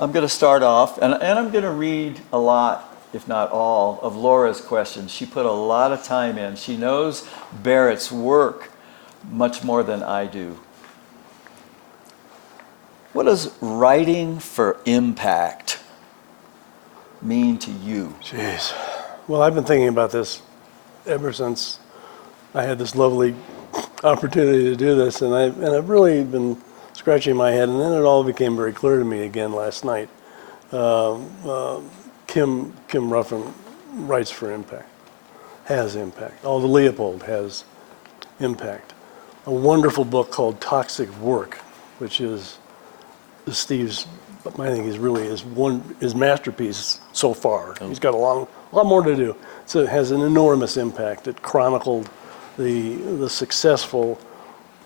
I'm going to start off, and I'm going to read a lot, if not all, of Laura's questions. She put a lot of time in. She knows Barrett's work much more than I do. What does writing for impact mean to you? Jeez. Well, I've been thinking about this ever since I had this lovely opportunity to do this, and I've really been scratching my head, and then it all became very clear to me again last night. Kim Ruffin writes for Impact, has impact. All the Leopold has impact. A wonderful book called Toxic Work, which is Steve's, I think is really his masterpiece so far. He's got a lot more to do. So it has an enormous impact. It chronicled the successful,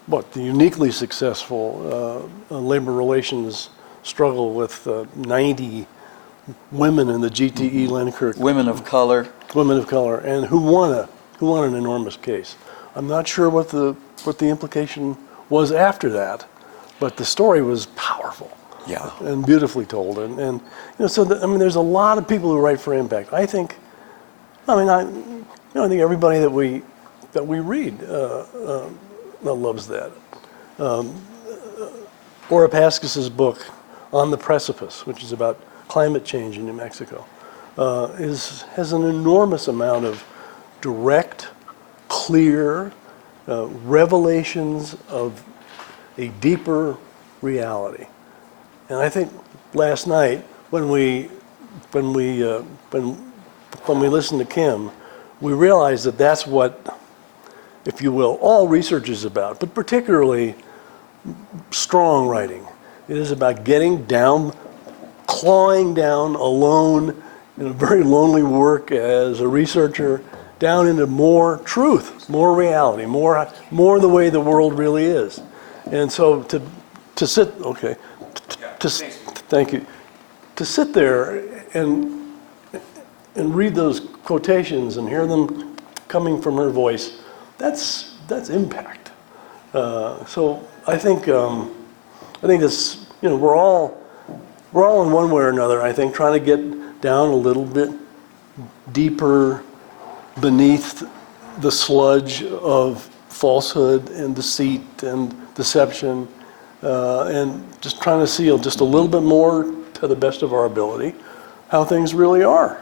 the uniquely successful labor relations struggle with 90 women in the GTE Lenkirk. Women of color. Women of color, and who won an enormous case. I'm not sure what the implication was after that, but the story was powerful. Yeah. And beautifully told, and so there's a lot of people who write for impact. I think everybody that we read loves that. Ora Pascas's book On the Precipice, which is about climate change in New Mexico, has an enormous amount of direct, clear revelations of a deeper reality. And I think last night when we listened to Kim, we realized that that's what, if you will, all research is about, but particularly strong writing. It is about getting down, clawing down alone in a very lonely work as a researcher, down into more truth, more reality, more the way the world really is. And so to sit, okay, thank you, to sit there and read those quotations and hear them coming from her voice, that's impact. So I think it's, we're all in one way or another, I think, trying to get down a little bit deeper beneath the sludge of falsehood and deceit and deception, and just trying to see just a little bit more, to the best of our ability, how things really are.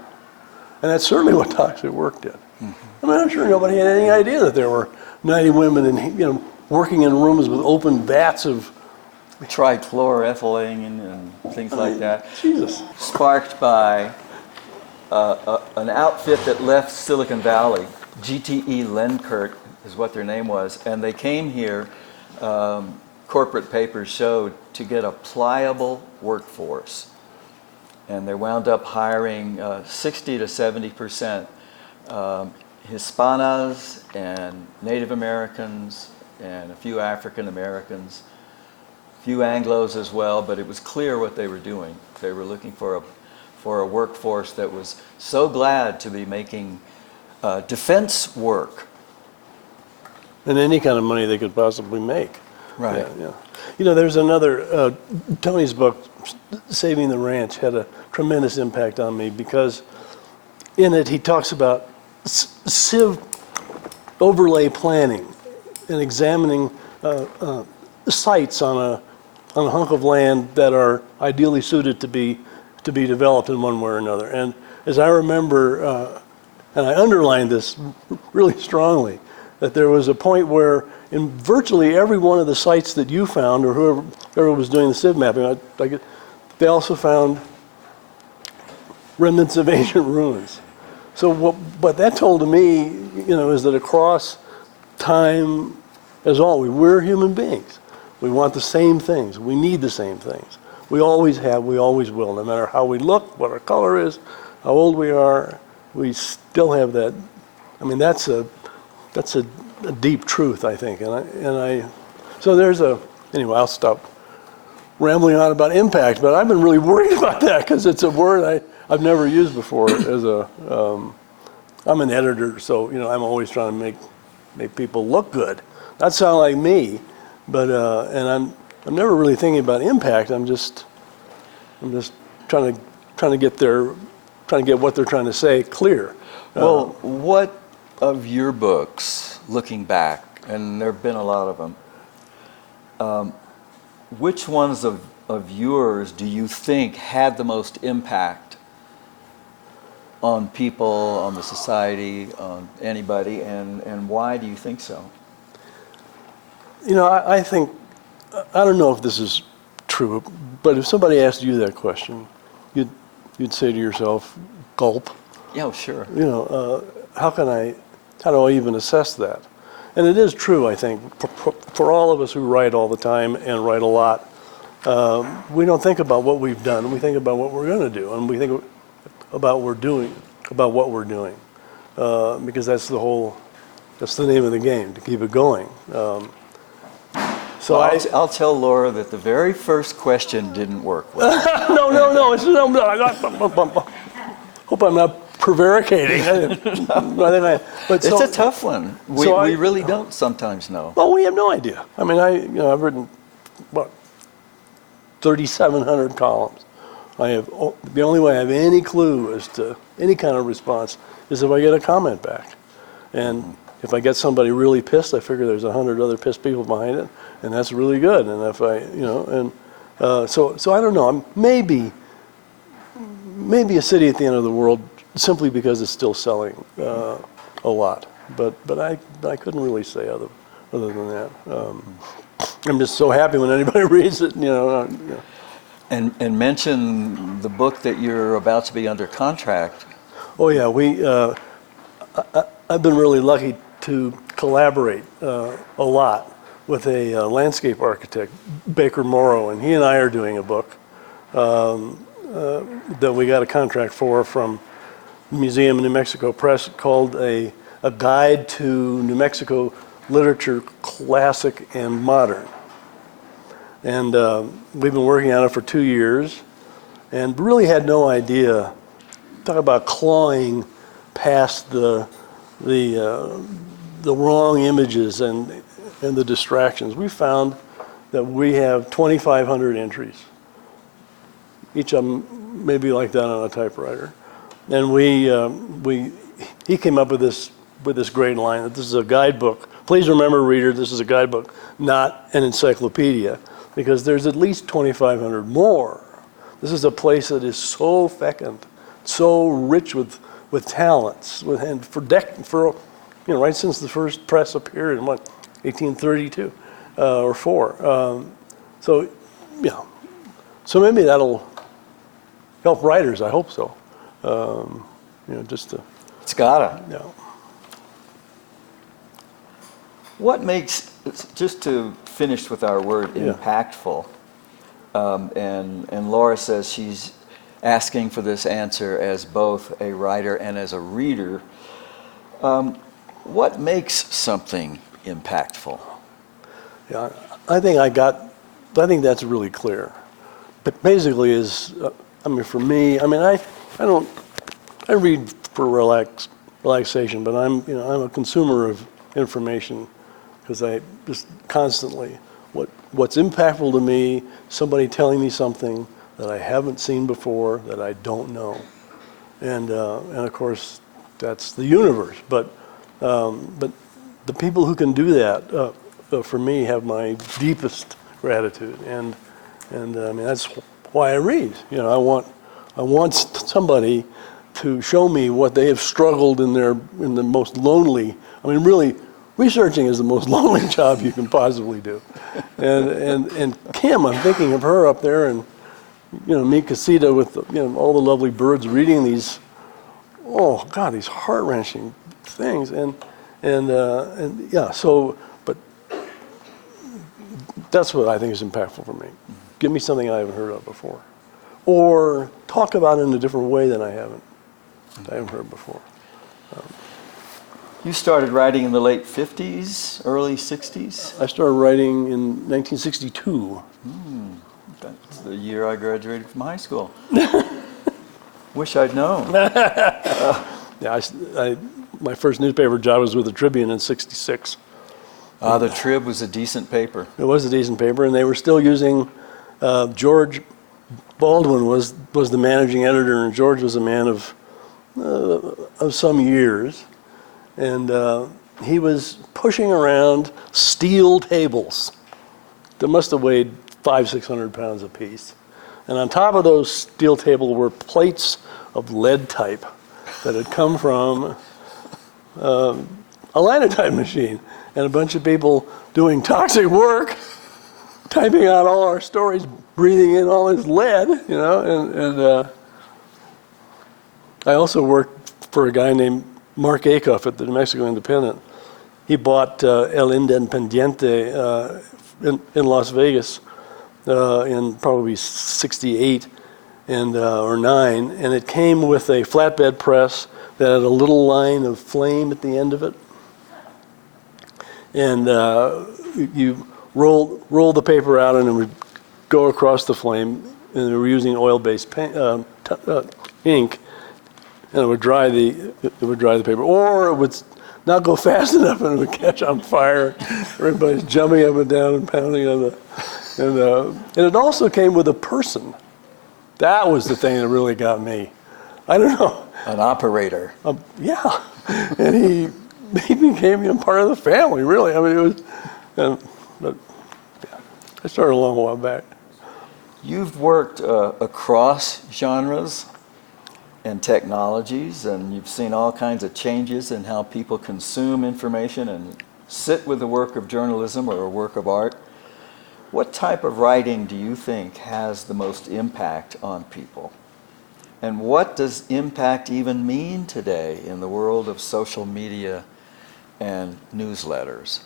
And that's certainly what Toxic Work did. Mm-hmm. I'm sure nobody had any idea that there were 90 women working in rooms with open vats of trichloroethylene and things like that. Jesus. Sparked by an outfit that left Silicon Valley, GTE Lenkirk is what their name was, and they came here, corporate papers showed, to get a pliable workforce. And they wound up hiring 60 to 70% Hispanas and Native Americans and a few African Americans, a few Anglos as well, but it was clear what they were doing. They were looking for a workforce that was so glad to be making defense work. And any kind of money they could possibly make. Right. Yeah. There's another, Tony's book, Saving the Ranch, had a tremendous impact on me because in it he talks about civ overlay planning and examining sites on a hunk of land that are ideally suited to be developed in one way or another. And as I remember, and I underlined this really strongly, that there was a point where in virtually every one of the sites that you found, or whoever was doing the civ mapping, they also found remnants of ancient ruins. So what that told to me, is that across time, as always, we're human beings. We want the same things. We need the same things. We always have, we always will. No matter how we look, what our color is, how old we are, we still have that. That's a deep truth, I think. So anyway, I'll stop rambling on about impact, but I've been really worried about that because it's a word I've never used before. I'm an editor, so I'm always trying to make people look good. Not sound like me, but and I'm never really thinking about impact. I'm just trying to get what they're trying to say clear. Well, what of your books, looking back, and there have been a lot of them, which ones of yours do you think had the most impact on people, on the society, on anybody, and why do you think so? You know, I think, I don't know if this is true, but if somebody asked you that question, you'd say to yourself, gulp. Yeah, sure. You know, how do I even assess that? And it is true, I think, for all of us who write all the time and write a lot, we don't think about what we've done. We think about what we're going to do, and we think about what we're doing, because that's the name of the game, to keep it going. So well, I'll tell Laura that the very first question didn't work well. No. Hope I'm not prevaricating. It's a tough one. We really don't sometimes know. Well, we have no idea. I mean, I've written, 3,700 columns. The only way I have any clue as to any kind of response is if I get a comment back. And if I get somebody really pissed, I figure there's 100 other pissed people behind it, and that's really good. And if so I don't know. Maybe A City at the End of the World, simply because it's still selling a lot. But I couldn't really say other than that. I'm just so happy when anybody reads it. And mention the book that you're about to be under contract. Oh yeah, I've been really lucky to collaborate a lot with a landscape architect, Baker Morrow, and he and I are doing a book that we got a contract for from Museum of New Mexico Press called A Guide to New Mexico Literature, Classic and Modern. And we've been working on it for 2 years and really had no idea. Talk about clawing past the wrong images and the distractions. We found that we have 2,500 entries. Each of them maybe like that on a typewriter. And he came up with this great line that this is a guidebook. Please remember, reader, this is a guidebook, not an encyclopedia, because there's at least 2,500 more. This is a place that is so fecund, so rich with talents, and for right since the first press appeared in 1832 or 4. So maybe that'll help writers. I hope so. Just to. It's gotta. Yeah. What makes, just to finish with our word, impactful, and Laura says she's asking for this answer as both a writer and as a reader. What makes something impactful? Yeah, I think that's really clear. But basically for me, I read for relaxation, but I'm a consumer of information because I just constantly, what's impactful to me, somebody telling me something that I haven't seen before, that I don't know. And of course, that's the universe. But the people who can do that, for me, have my deepest gratitude. And that's why I read. I want somebody to show me what they have struggled in the most lonely. Really, researching is the most lonely job you can possibly do. And Kim, I'm thinking of her up there, and me, Casita, with all the lovely birds reading these, these heart-wrenching things, but that's what I think is impactful for me. Give me something I haven't heard of before, or talk about it in a different way than I haven't heard before. You started writing in the late 50s, early 60s? I started writing in 1962. That's the year I graduated from high school. Wish I'd known. My first newspaper job was with the Tribune in '66. The Trib was a decent paper. It was a decent paper, and they were still using George Baldwin was the managing editor, and George was a man of some years, and he was pushing around steel tables that must have weighed 500-600 pounds apiece. And on top of those steel tables were plates of lead type that had come from a linotype machine, and a bunch of people doing toxic work, typing out all our stories, breathing in all this lead, you know. And I also worked for a guy named Mark Acuff at the New Mexico Independent. He bought El Independiente in Las Vegas in probably '68 or '9, and it came with a flatbed press that had a little line of flame at the end of it. And you roll the paper out, and it would go across the flame. And they were using oil-based ink, and it would dry the paper, or it would not go fast enough, and it would catch on fire. Everybody's jumping up and down and pounding on the. And it also came with a person. That was the thing that really got me. I don't know. An operator. Yeah, and he became part of the family. Really, I mean, it was. But yeah, I started a long while back. You've worked across genres and technologies, and you've seen all kinds of changes in how people consume information and sit with a work of journalism or a work of art. What type of writing do you think has the most impact on people? And what does impact even mean today in the world of social media and newsletters?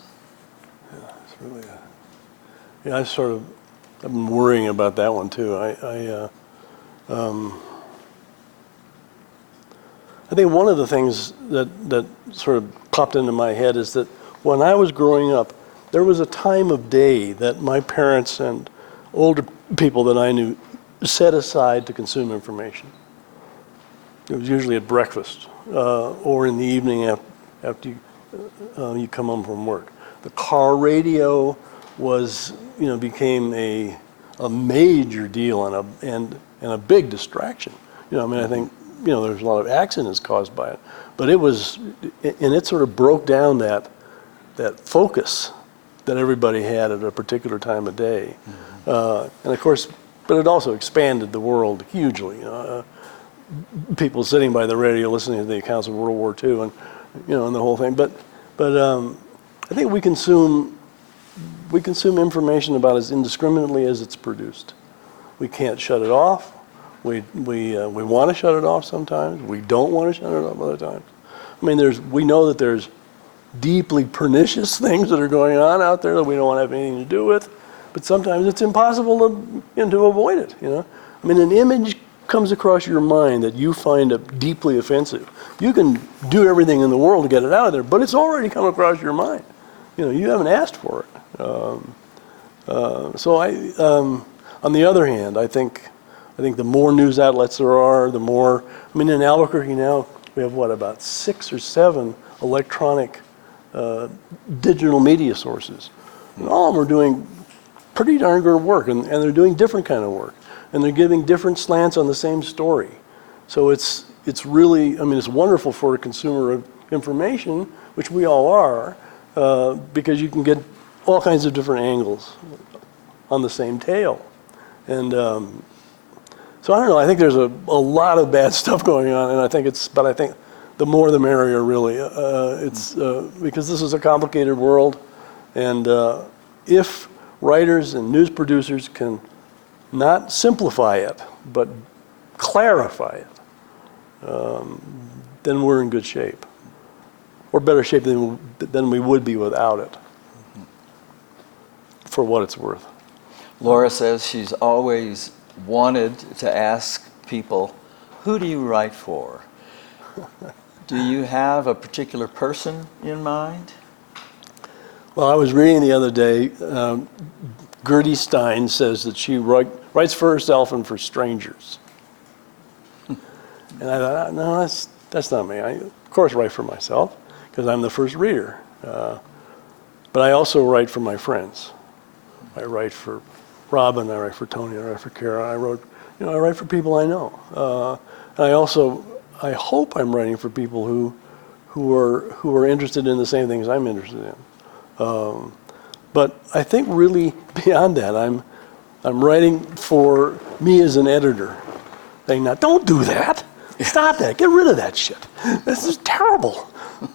Yeah, it's really. Yeah, I've been worrying about that one too. I think one of the things that sort of popped into my head is that when I was growing up, there was a time of day that my parents and older people that I knew set aside to consume information. It was usually at breakfast or in the evening after you come home from work. The car radio became a major deal and a big distraction. I think there's a lot of accidents caused by it, but it sort of broke down that focus that everybody had at a particular time of day. And of course, but it also expanded the world hugely. People sitting by the radio listening to the accounts of World War II and the whole thing. But I think we consume information about as indiscriminately as it's produced. We can't shut it off. We want to shut it off sometimes. We don't want to shut it off other times. I mean, we know that there's deeply pernicious things that are going on out there that we don't want to have anything to do with, but sometimes it's impossible to avoid it. I mean, an image comes across your mind that you find deeply offensive. You can do everything in the world to get it out of there, but it's already come across your mind. You haven't asked for it. On the other hand, I think the more news outlets there are, the more. I mean, in Albuquerque now we have about 6 or 7 electronic digital media sources, and all of them are doing pretty darn good work, and they're doing different kind of work, and they're giving different slants on the same story. So it's really, I mean, it's wonderful for a consumer of information, which we all are, because you can get all kinds of different angles on the same tale. And so I don't know, I think there's a lot of bad stuff going on, and I think the more the merrier, really. It's because this is a complicated world, and if writers and news producers can not simplify it, but clarify it, then we're in good shape, or better shape than we would be without it, for what it's worth. Laura says she's always wanted to ask people, who do you write for? Do you have a particular person in mind? Well, I was reading the other day, Gertie Stein says that she writes for herself and for strangers. And I thought, no, that's not me. I, of course, write for myself because I'm the first reader. But I also write for my friends. I write for Robin, I write for Tony, I write for Kara. I wrote You know, I write for people I know. And I hope I'm writing for people who are interested in the same things I'm interested in. But I think really beyond that, I'm writing for me as an editor. Saying, now, don't do that. Stop that. Get rid of that shit. This is terrible.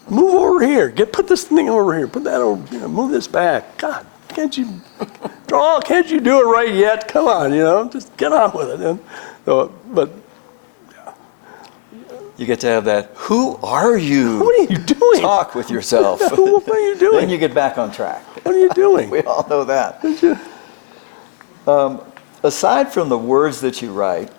Move over here. Put this thing over here. Put that over. You know, move this back. God, can't you do it right yet? Come on, you know, just get on with it. And so, but You get to have that, who are you? what are you doing? Talk with yourself. What are you doing? Then you get back on track. What are you doing? We all know that. Aside from the words that you write,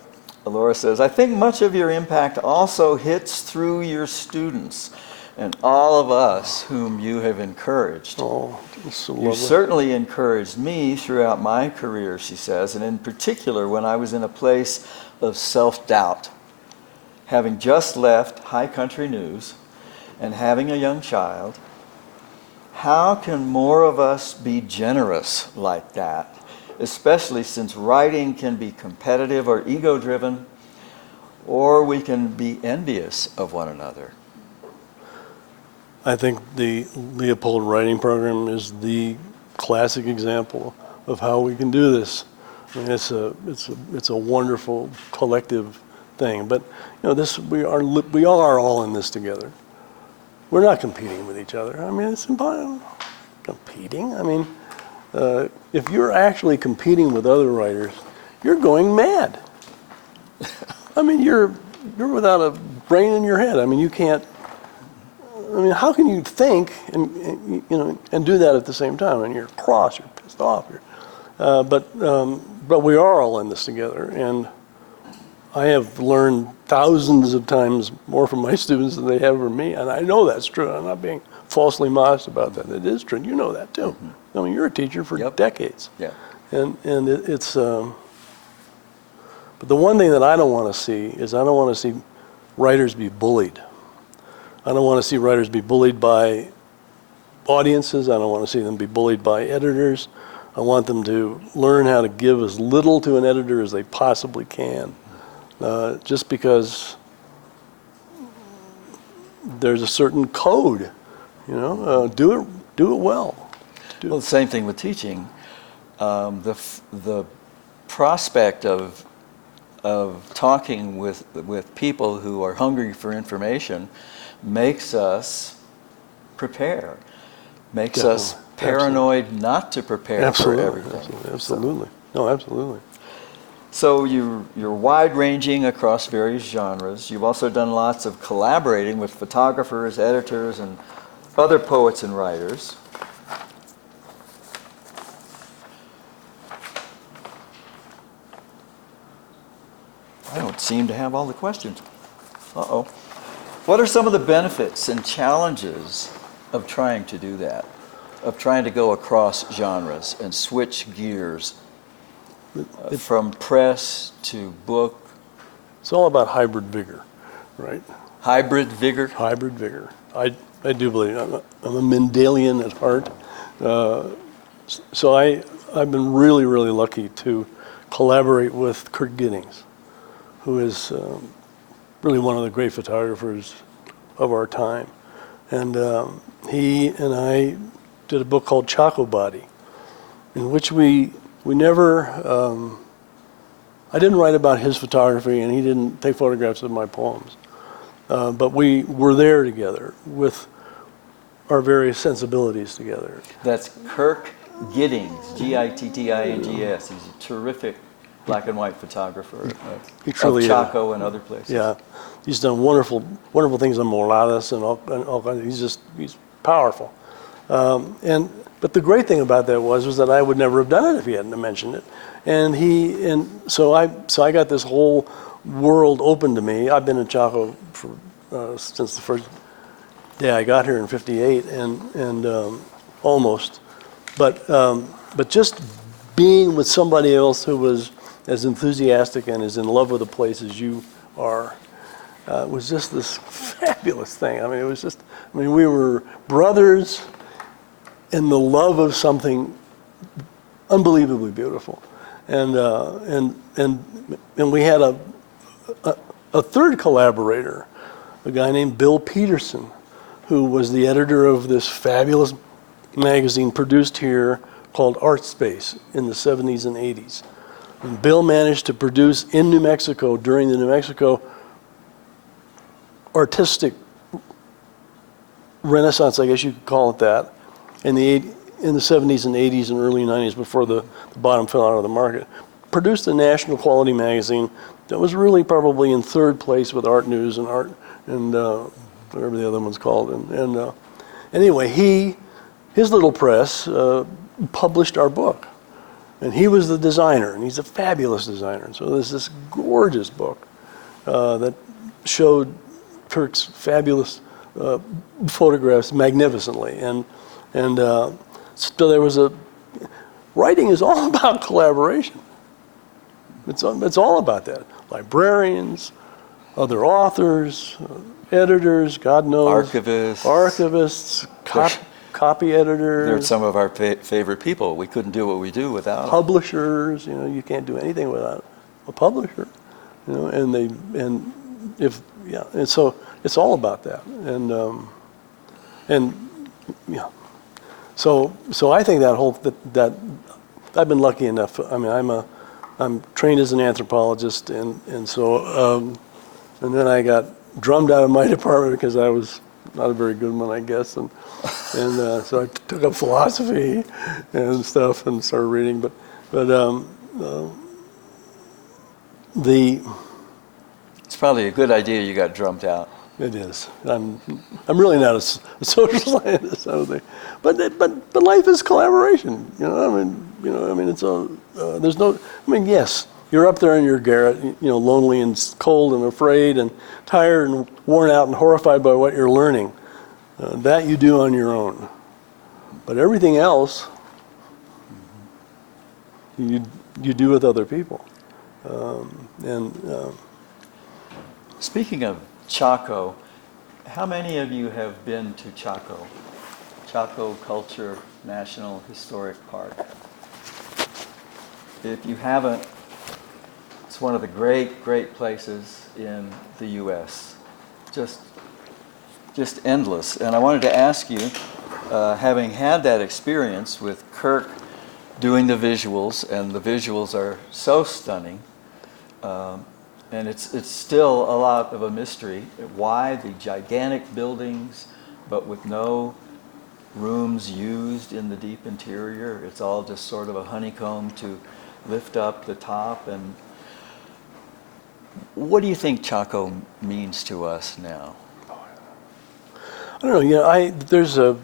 Laura says, I think much of your impact also hits through your students and all of us whom you have encouraged. Oh, that's so You lovely. certainly encouraged me throughout my career, she says, and in particular when I was in a place of self-doubt. Having just left High Country News and having a young child, how can more of us be generous like that? Especially since writing can be competitive or ego-driven, or we can be envious of one another. I think the Leopold Writing Program is the classic example of how we can do this. I mean, it's a wonderful collective thing. But you know, we are all in this together. We're not competing with each other. I mean, it's impossible. Competing. I mean, if you're actually competing with other writers, you're going mad. I mean, you're without a brain in your head. I mean, you can't. I mean, how can you think and do that at the same time? And you're cross, you're pissed off. But we are all in this together, and I have learned thousands of times more from my students than they have from me, and I know that's true. I'm not being falsely modest about that. It is true. You know that too. Mm-hmm. I mean, you're a teacher for decades. Yeah. And it's. But the one thing that I don't want to see is I don't want to see writers be bullied. I don't want to see writers be bullied by audiences. I don't want to see them be bullied by editors. I want them to learn how to give as little to an editor as they possibly can. Just because there's a certain code, you know, do it well. Well, the same thing with teaching. The prospect of talking with people who are hungry for information makes us prepare, makes us paranoid not to prepare for everything. Absolutely. No, absolutely. So you're wide-ranging across various genres. You've also done lots of collaborating with photographers, editors, and other poets and writers. I don't seem to have all the questions. Uh-oh. What are some of the benefits and challenges of trying to do that, of trying to go across genres and switch gears from press to book? It's all about hybrid vigor, right? Hybrid vigor? Hybrid vigor. I do believe I'm a Mendelian at heart. So I've been really, really lucky to collaborate with Kurt Giddings, who is really one of the great photographers of our time. And he and I did a book called Choco Body, in which we never, I didn't write about his photography and he didn't take photographs of my poems. But we were there together with our various sensibilities together. That's Kirk Giddings, Gittings. He's a terrific black and white photographer He truly of Chaco and other places. Yeah, he's done wonderful, wonderful things on Moladas and all kinds. He's powerful. But the great thing about that was that I would never have done it if he hadn't mentioned it. And so I got this whole world open to me. I've been in Chaco since the first day I got here in '58, and almost. But just being with somebody else who was as enthusiastic and as in love with the place as you are was just this fabulous thing. I mean, we were brothers in the love of something unbelievably beautiful. And we had a third collaborator, a guy named Bill Peterson, who was the editor of this fabulous magazine produced here called Art Space in the 70s and 80s. And Bill managed to produce in New Mexico, during the New Mexico artistic renaissance, I guess you could call it that, in the 70s and 80s and early 90s, before the bottom fell out of the market, produced a national quality magazine that was really probably in third place with Art News and Art and whatever the other one's called. Anyway, his little press published our book, and he was the designer, and he's a fabulous designer. And so there's this gorgeous book that showed Kirk's fabulous photographs magnificently, and so there was writing is all about collaboration. It's all about that. Librarians, other authors, editors, God knows. Archivists, copy editors. They're some of our favorite people. We couldn't do what we do without them. Publishers, you can't do anything without a publisher. And so it's all about that. So I think that I've been lucky enough. I mean, I'm trained as an anthropologist, and so then I got drummed out of my department because I was not a very good one, I guess, and so I took up philosophy and stuff and started reading. But it's probably a good idea you got drummed out. It is. I'm really not a social scientist, I don't think. But life is collaboration. There's no. Yes, you're up there in your garret, lonely and cold and afraid and tired and worn out and horrified by what you're learning. That you do on your own. But everything else, you do with other people. Speaking of Chaco, how many of you have been to Chaco? Chaco Culture National Historic Park. If you haven't, it's one of the great places in the U.S. Just endless. And I wanted to ask you, having had that experience with Kirk doing the visuals, and the visuals are so stunning, and it's still a lot of a mystery why the gigantic buildings, but with no rooms used in the deep interior. It's all just sort of a honeycomb to lift up the top. And what do you think Chaco means to us now? I don't know.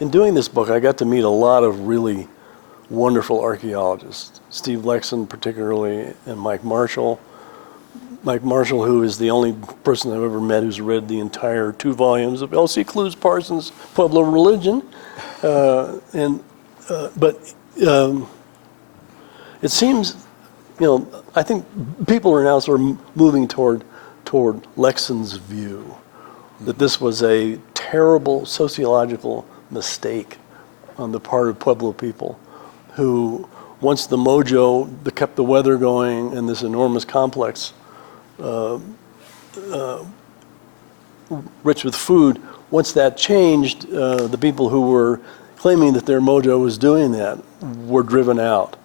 In doing this book, I got to meet a lot of really wonderful archaeologists. Steve Lexon particularly, and Mike Marshall. Mike Marshall, who is the only person I've ever met who's read the entire 2 volumes of L.C. Clues Parsons' Pueblo Religion. But it seems, I think people are now sort of moving toward Lexon's view that this was a terrible sociological mistake on the part of Pueblo people who, once the mojo that kept the weather going and this enormous complex, rich with food, once that changed, the people who were claiming that their mojo was doing that were driven out.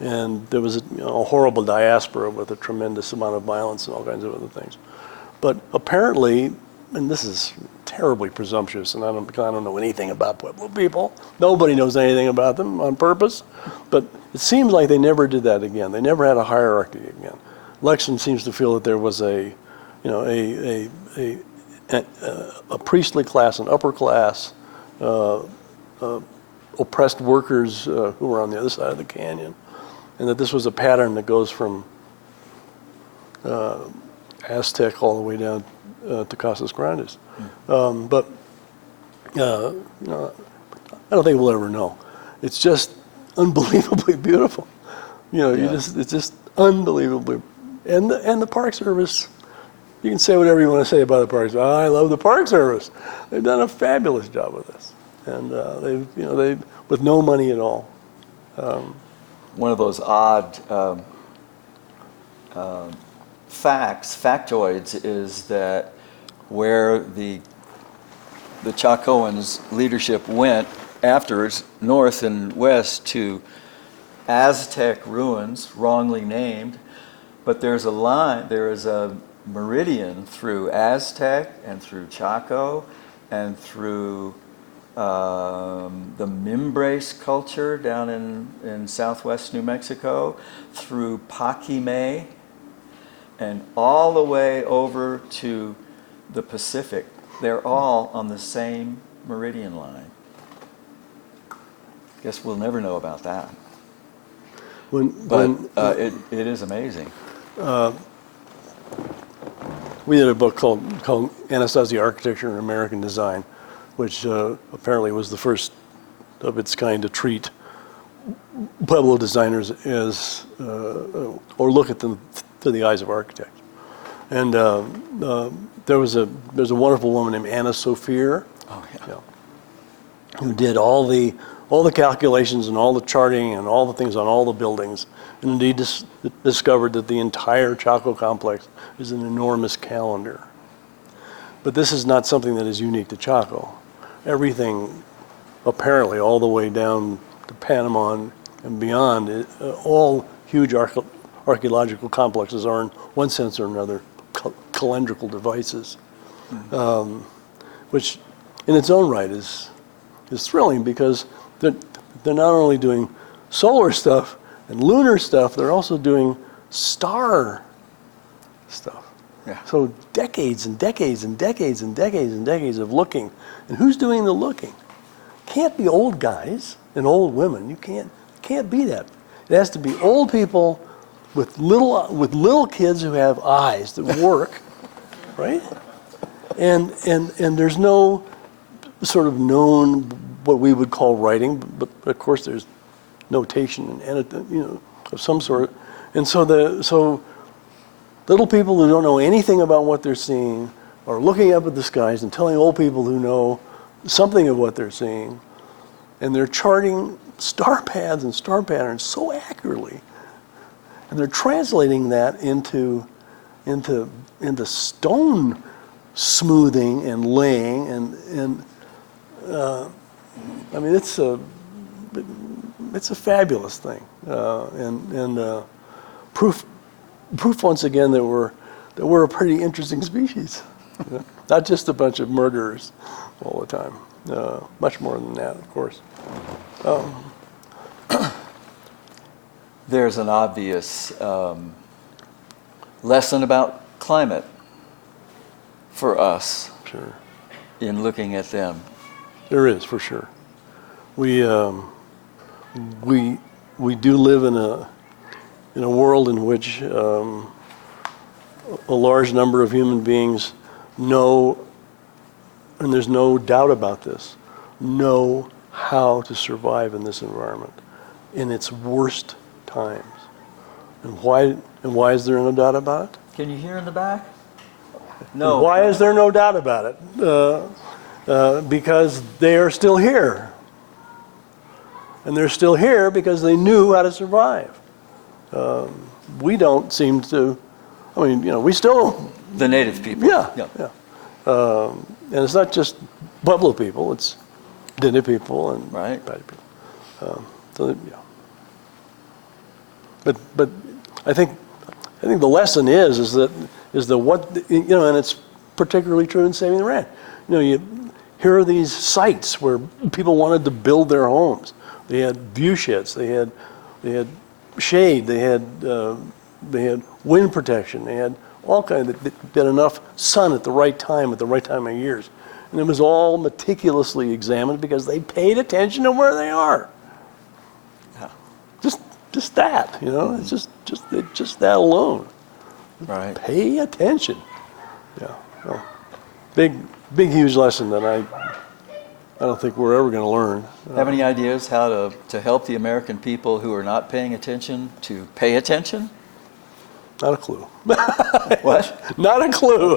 And there was a horrible diaspora with a tremendous amount of violence and all kinds of other things. But apparently, and this is terribly presumptuous, and I don't know anything about Pueblo people. Nobody knows anything about them on purpose. But it seems like they never did that again. They never had a hierarchy again. Lexon seems to feel that there was a priestly class, an upper class, oppressed workers who were on the other side of the canyon, and that this was a pattern that goes from Aztec all the way down to Casas Grandes. But I don't think we'll ever know. It's just unbelievably beautiful. It's just unbelievably. And the Park Service, you can say whatever you want to say about the Park Service. I love the Park Service. They've done a fabulous job with this, and they with no money at all. one of those odd factoids is that where the Chacoans leadership went afterwards, north and west to Aztec ruins, wrongly named, but there is a meridian through Aztec and through Chaco and through the Mimbres culture down in southwest New Mexico, through Paquimé, and all the way over to the Pacific. They're all on the same meridian line. Guess we'll never know about that. It is amazing. We did a book called Anasazi Architecture and American Design, which apparently was the first of its kind to treat Pueblo designers as, or look at them through the eyes of architects. And there's a wonderful woman named Anna Sophia, who did all the calculations and all the charting and all the things on all the buildings, and indeed discovered that the entire Chaco complex is an enormous calendar. But this is not something that is unique to Chaco. Everything, apparently, all the way down to Panama and beyond, all huge archaeological complexes are, in one sense or another, calendrical devices, which, in its own right, is thrilling because they're not only doing solar stuff and lunar stuff, they're also doing star stuff. Yeah. So decades and decades and decades and decades and decades of looking. And who's doing the looking? Can't be old guys and old women. You can't be that. It has to be old people with little kids who have eyes that work, right? And there's no sort of known what we would call writing, but of course there's notation and of some sort. And so little people who don't know anything about what they're seeing are looking up at the skies and telling old people who know something of what they're seeing, and they're charting star paths and star patterns so accurately, and they're translating that into stone smoothing and laying, and I mean it's a fabulous thing, and proof once again that we're a pretty interesting species, not just a bunch of murderers all the time. Much more than that, of course. There's an obvious lesson about climate for us. Sure. In looking at them. There is, for sure. We do live in a world in which a large number of human beings know, and there's no doubt about this, know how to survive in this environment in its worst times. And why is there no doubt about it? Can you hear in the back? No. And why is there no doubt about it? Because they are still here. And they're still here because they knew how to survive. We don't seem to, we still... The native people. Yeah. And it's not just Pueblo people, it's Dinah people and right. Paddy people. But I think the lesson is that what, and it's particularly true in Saving the Rand. Here are these sites where people wanted to build their homes. They had view sheds, they had shade, they had wind protection, they had all kinds of, they had enough sun at the right time of years. And it was all meticulously examined because they paid attention to where they are. Yeah. Just that, it's just that alone. Right. Pay attention. Yeah. Well, big, huge lesson that I don't think we're ever going to learn. Have any ideas how to help the American people who are not paying attention to pay attention? Not a clue. What? Not a clue.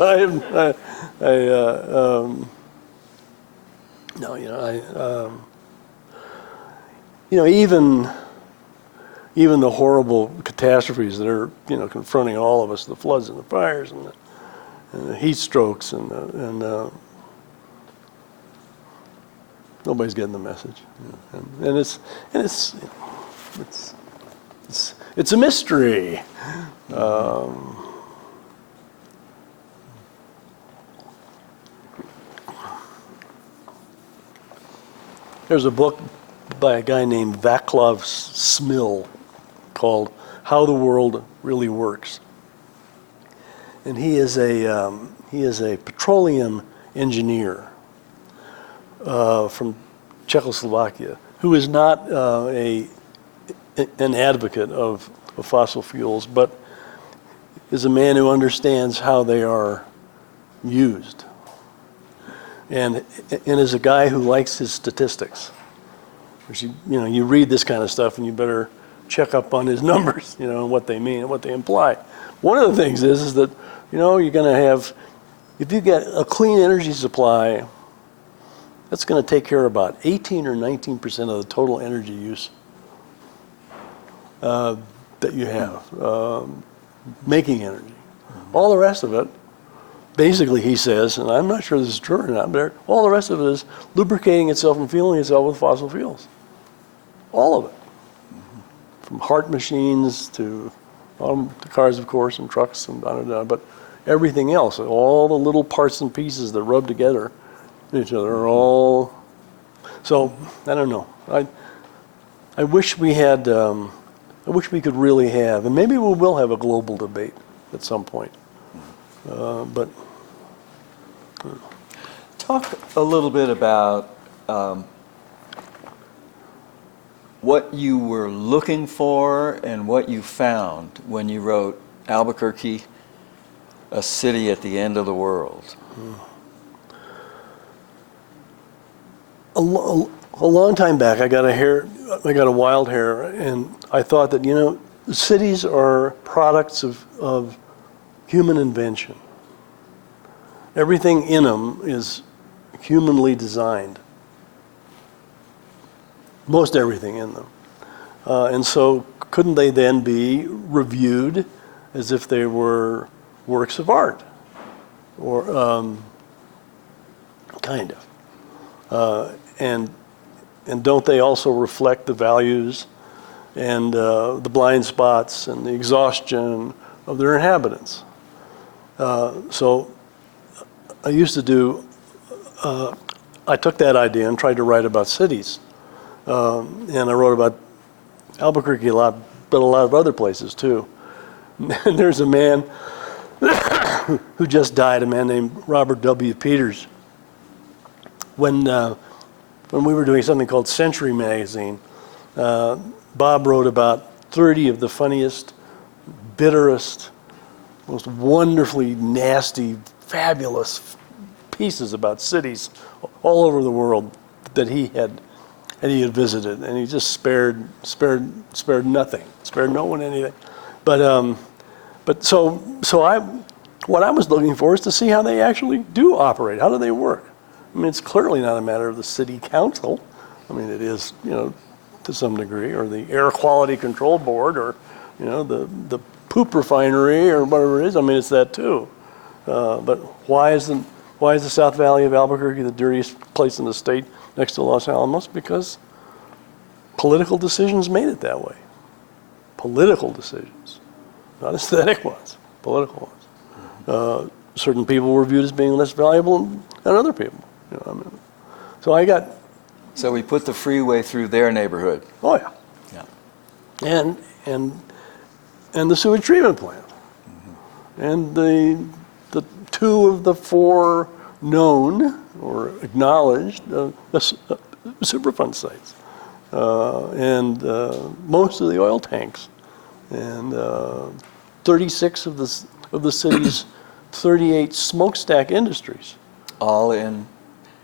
even the horrible catastrophes that are, confronting all of us, the floods and the fires and the heat strokes and nobody's getting the message. And it's a mystery. There's a book by a guy named Vaclav Smil called "How the World Really Works," and he is a petroleum engineer from Czechoslovakia who is not an advocate of fossil fuels, but is a man who understands how they are used, and is a guy who likes his statistics. Which you read this kind of stuff and you better check up on his numbers, and what they mean and what they imply. One of the things is that, you're going to have, if you get a clean energy supply, that's going to take care of about 18 or 19% of the total energy use that you have, making energy. All the rest of it, basically, he says, and I'm not sure this is true or not, but all the rest of it is lubricating itself and fueling itself with fossil fuels. All of it. From heart machines to cars, of course, and trucks and but everything else, all the little parts and pieces that rub together each other are all. So I don't know. I wish we had. I wish we could really have, and maybe we will have a global debate at some point. But talk a little bit about what you were looking for and what you found when you wrote Albuquerque, a city at the end of the world. A long time back, I got a wild hair, and I thought that cities are products of human invention. Everything in them is humanly designed. Most everything in them. And so couldn't they then be reviewed as if they were works of art? Or kind of. And don't they also reflect the values and the blind spots and the exhaustion of their inhabitants? So I used to do, I took that idea and tried to write about cities. And I wrote about Albuquerque a lot, but a lot of other places too. And there's a man who just died, a man named Robert W. Peters. When we were doing something called Century Magazine, Bob wrote about 30 of the funniest, bitterest, most wonderfully nasty, fabulous pieces about cities all over the world that he had visited, and he just spared nothing, spared no one anything. But so what I was looking for is to see how they actually do operate. How do they work? I mean, it's clearly not a matter of the city council. I mean, it is, to some degree, or the air quality control board, or the poop refinery, or whatever it is. I mean, it's that too. But why is the South Valley of Albuquerque the dirtiest place in the state next to Los Alamos? Because political decisions made it that way. Political decisions, not aesthetic ones, political ones. Certain people were viewed as being less valuable than other people. So we put the freeway through their neighborhood. Oh yeah. Yeah. And the sewage treatment plant. Mm-hmm. And the two of the four known or acknowledged Superfund sites, and most of the oil tanks, and 36 of the city's 38 smokestack industries. All in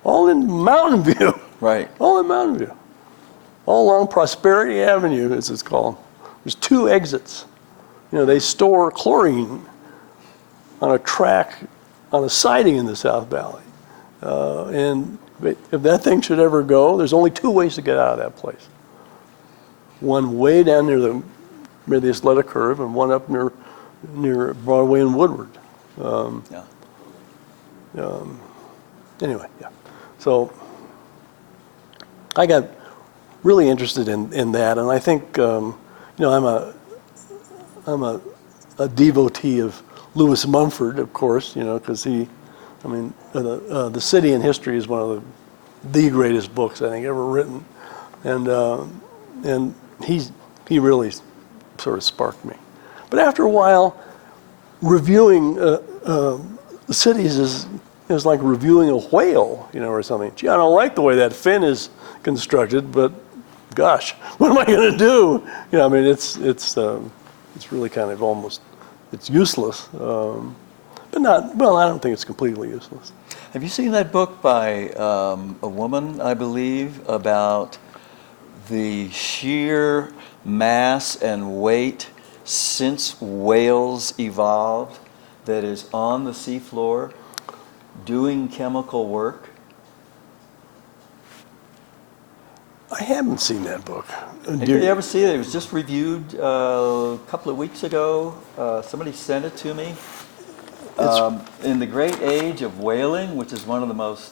Mountain View. Right. All in Mountain View. All along Prosperity Avenue, as it's called. There's two exits. They store chlorine on a track, on a siding in the South Valley. And if that thing should ever go, there's only two ways to get out of that place. One way down near made the athletic curve, and one up near Broadway and Woodward. Yeah. Anyway, yeah. So I got really interested in that, and I think I'm a devotee of Lewis Mumford, of course, because The City and History is one of the greatest books I think ever written, and he really sort of sparked me. But after a while, reviewing cities is like reviewing a whale, or something. Gee, I don't like the way that fin is constructed, but gosh, what am I going to do? It's really kind of almost, it's useless, but not, well, I don't think it's completely useless. Have you seen that book by a woman, I believe, about the sheer mass and weight since whales evolved that is on the seafloor doing chemical work? I haven't seen that book. Did you ever see it? It was just reviewed a couple of weeks ago. Somebody sent it to me. In the great age of whaling, which is one of the most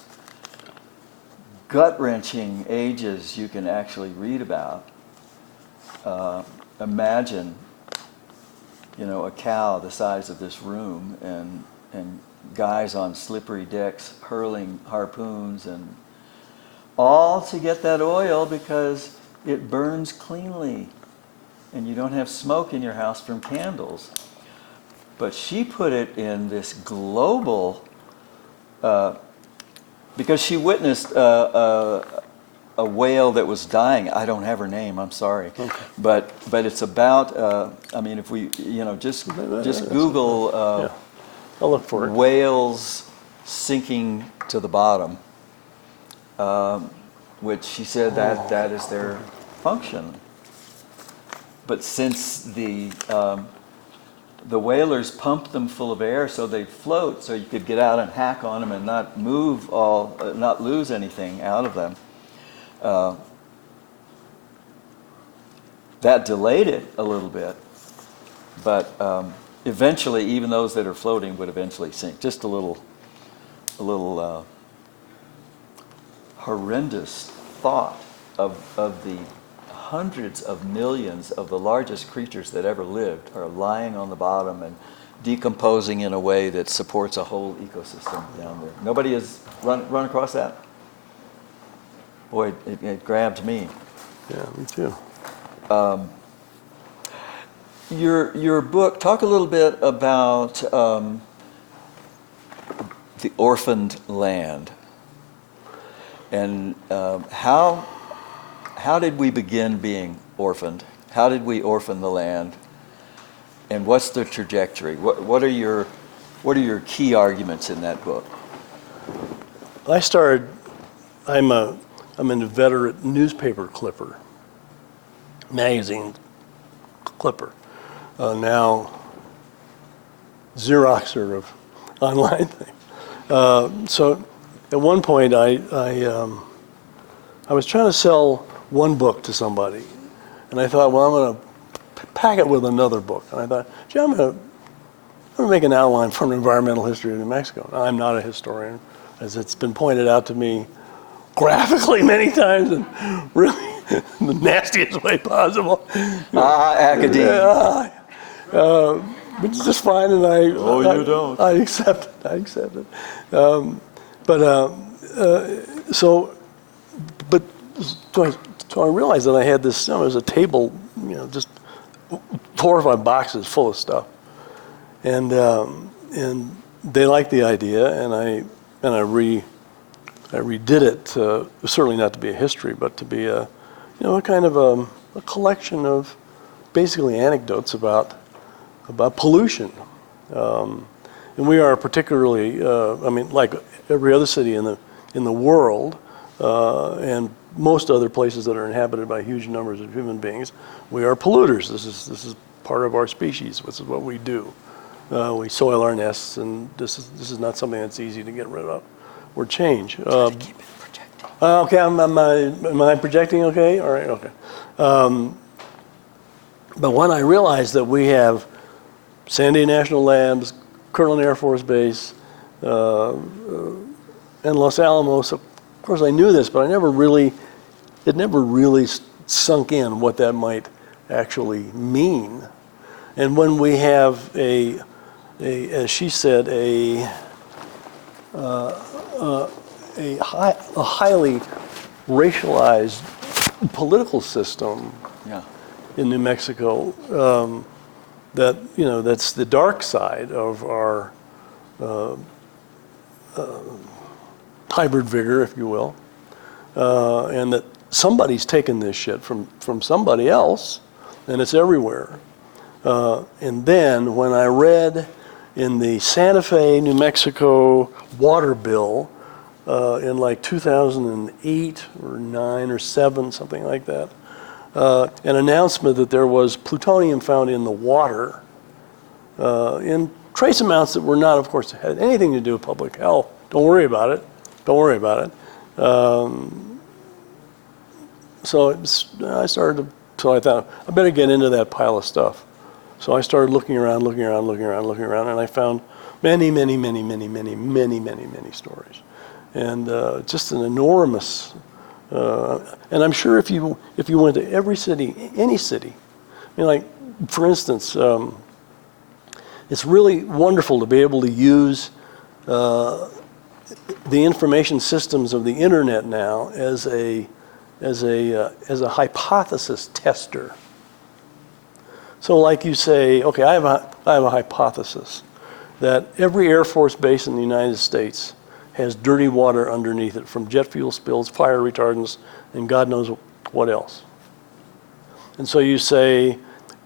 gut-wrenching ages you can actually read about, imagine, a cow the size of this room and guys on slippery decks hurling harpoons and all to get that oil because it burns cleanly and you don't have smoke in your house from candles. But she put it in this global, because she witnessed a whale that was dying. I don't have her name, I'm sorry. Okay. But it's about, if we, just Google I'll look for it. Whales sinking to the bottom, which she said that is their function. But since the whalers pumped them full of air so they float, so you could get out and hack on them and not not lose anything out of them. That delayed it a little bit, but eventually, even those that are floating would eventually sink. Just a little horrendous thought of the hundreds of millions of the largest creatures that ever lived are lying on the bottom and decomposing in a way that supports a whole ecosystem down there. Nobody has run across that? Boy, it grabbed me. Yeah, me too. Your book, talk a little bit about the orphaned land and how did we begin being orphaned? How did we orphan the land? And what's the trajectory? What are your key arguments in that book? I'm an inveterate newspaper clipper, magazine clipper. Now Xeroxer of online things. So at one point I was trying to sell one book to somebody, and I thought, well, I'm going to pack it with another book. And I thought, gee, I'm going to make an outline from environmental history of New Mexico. Now, I'm not a historian, as it's been pointed out to me graphically many times, and really the nastiest way possible. Academia. Which is just fine, and I accept it. So I realized that I had this. There was a table, just 4 or 5 boxes full of stuff, and they liked the idea, and I redid it. Certainly not to be a history, but to be a kind of a collection of basically anecdotes about pollution. And we are particularly, like every other city in the world, and most other places that are inhabited by huge numbers of human beings, we are polluters. This is part of our species. This is what we do. We soil our nests, and this is not something that's easy to get rid of or change. Keep it projecting. Okay, am I projecting? Okay, all right, okay. But when I realized that we have Sandia National Labs, Kirtland Air Force Base, and Los Alamos, of course I knew this, but it never really sunk in what that might actually mean. And when we have as she said, a highly racialized political system Yeah. in New Mexico, that's the dark side of our hybrid vigor, if you will, and that somebody's taken this shit from somebody else, and it's everywhere. And then when I read in the Santa Fe, New Mexico water bill in like 2008 or 9 or 7, something like that, an announcement that there was plutonium found in the water in trace amounts that were not, of course, had anything to do with public health. Don't worry about it. Don't worry about it. So I thought, I better get into that pile of stuff. So I started looking around, and I found many stories. And just an enormous, and I'm sure if you went to every city, any city, I mean, like, for instance, it's really wonderful to be able to use the information systems of the internet now as a hypothesis tester. So, like you say, okay, I have a hypothesis that every Air Force base in the United States has dirty water underneath it from jet fuel spills, fire retardants, and God knows what else. And so you say,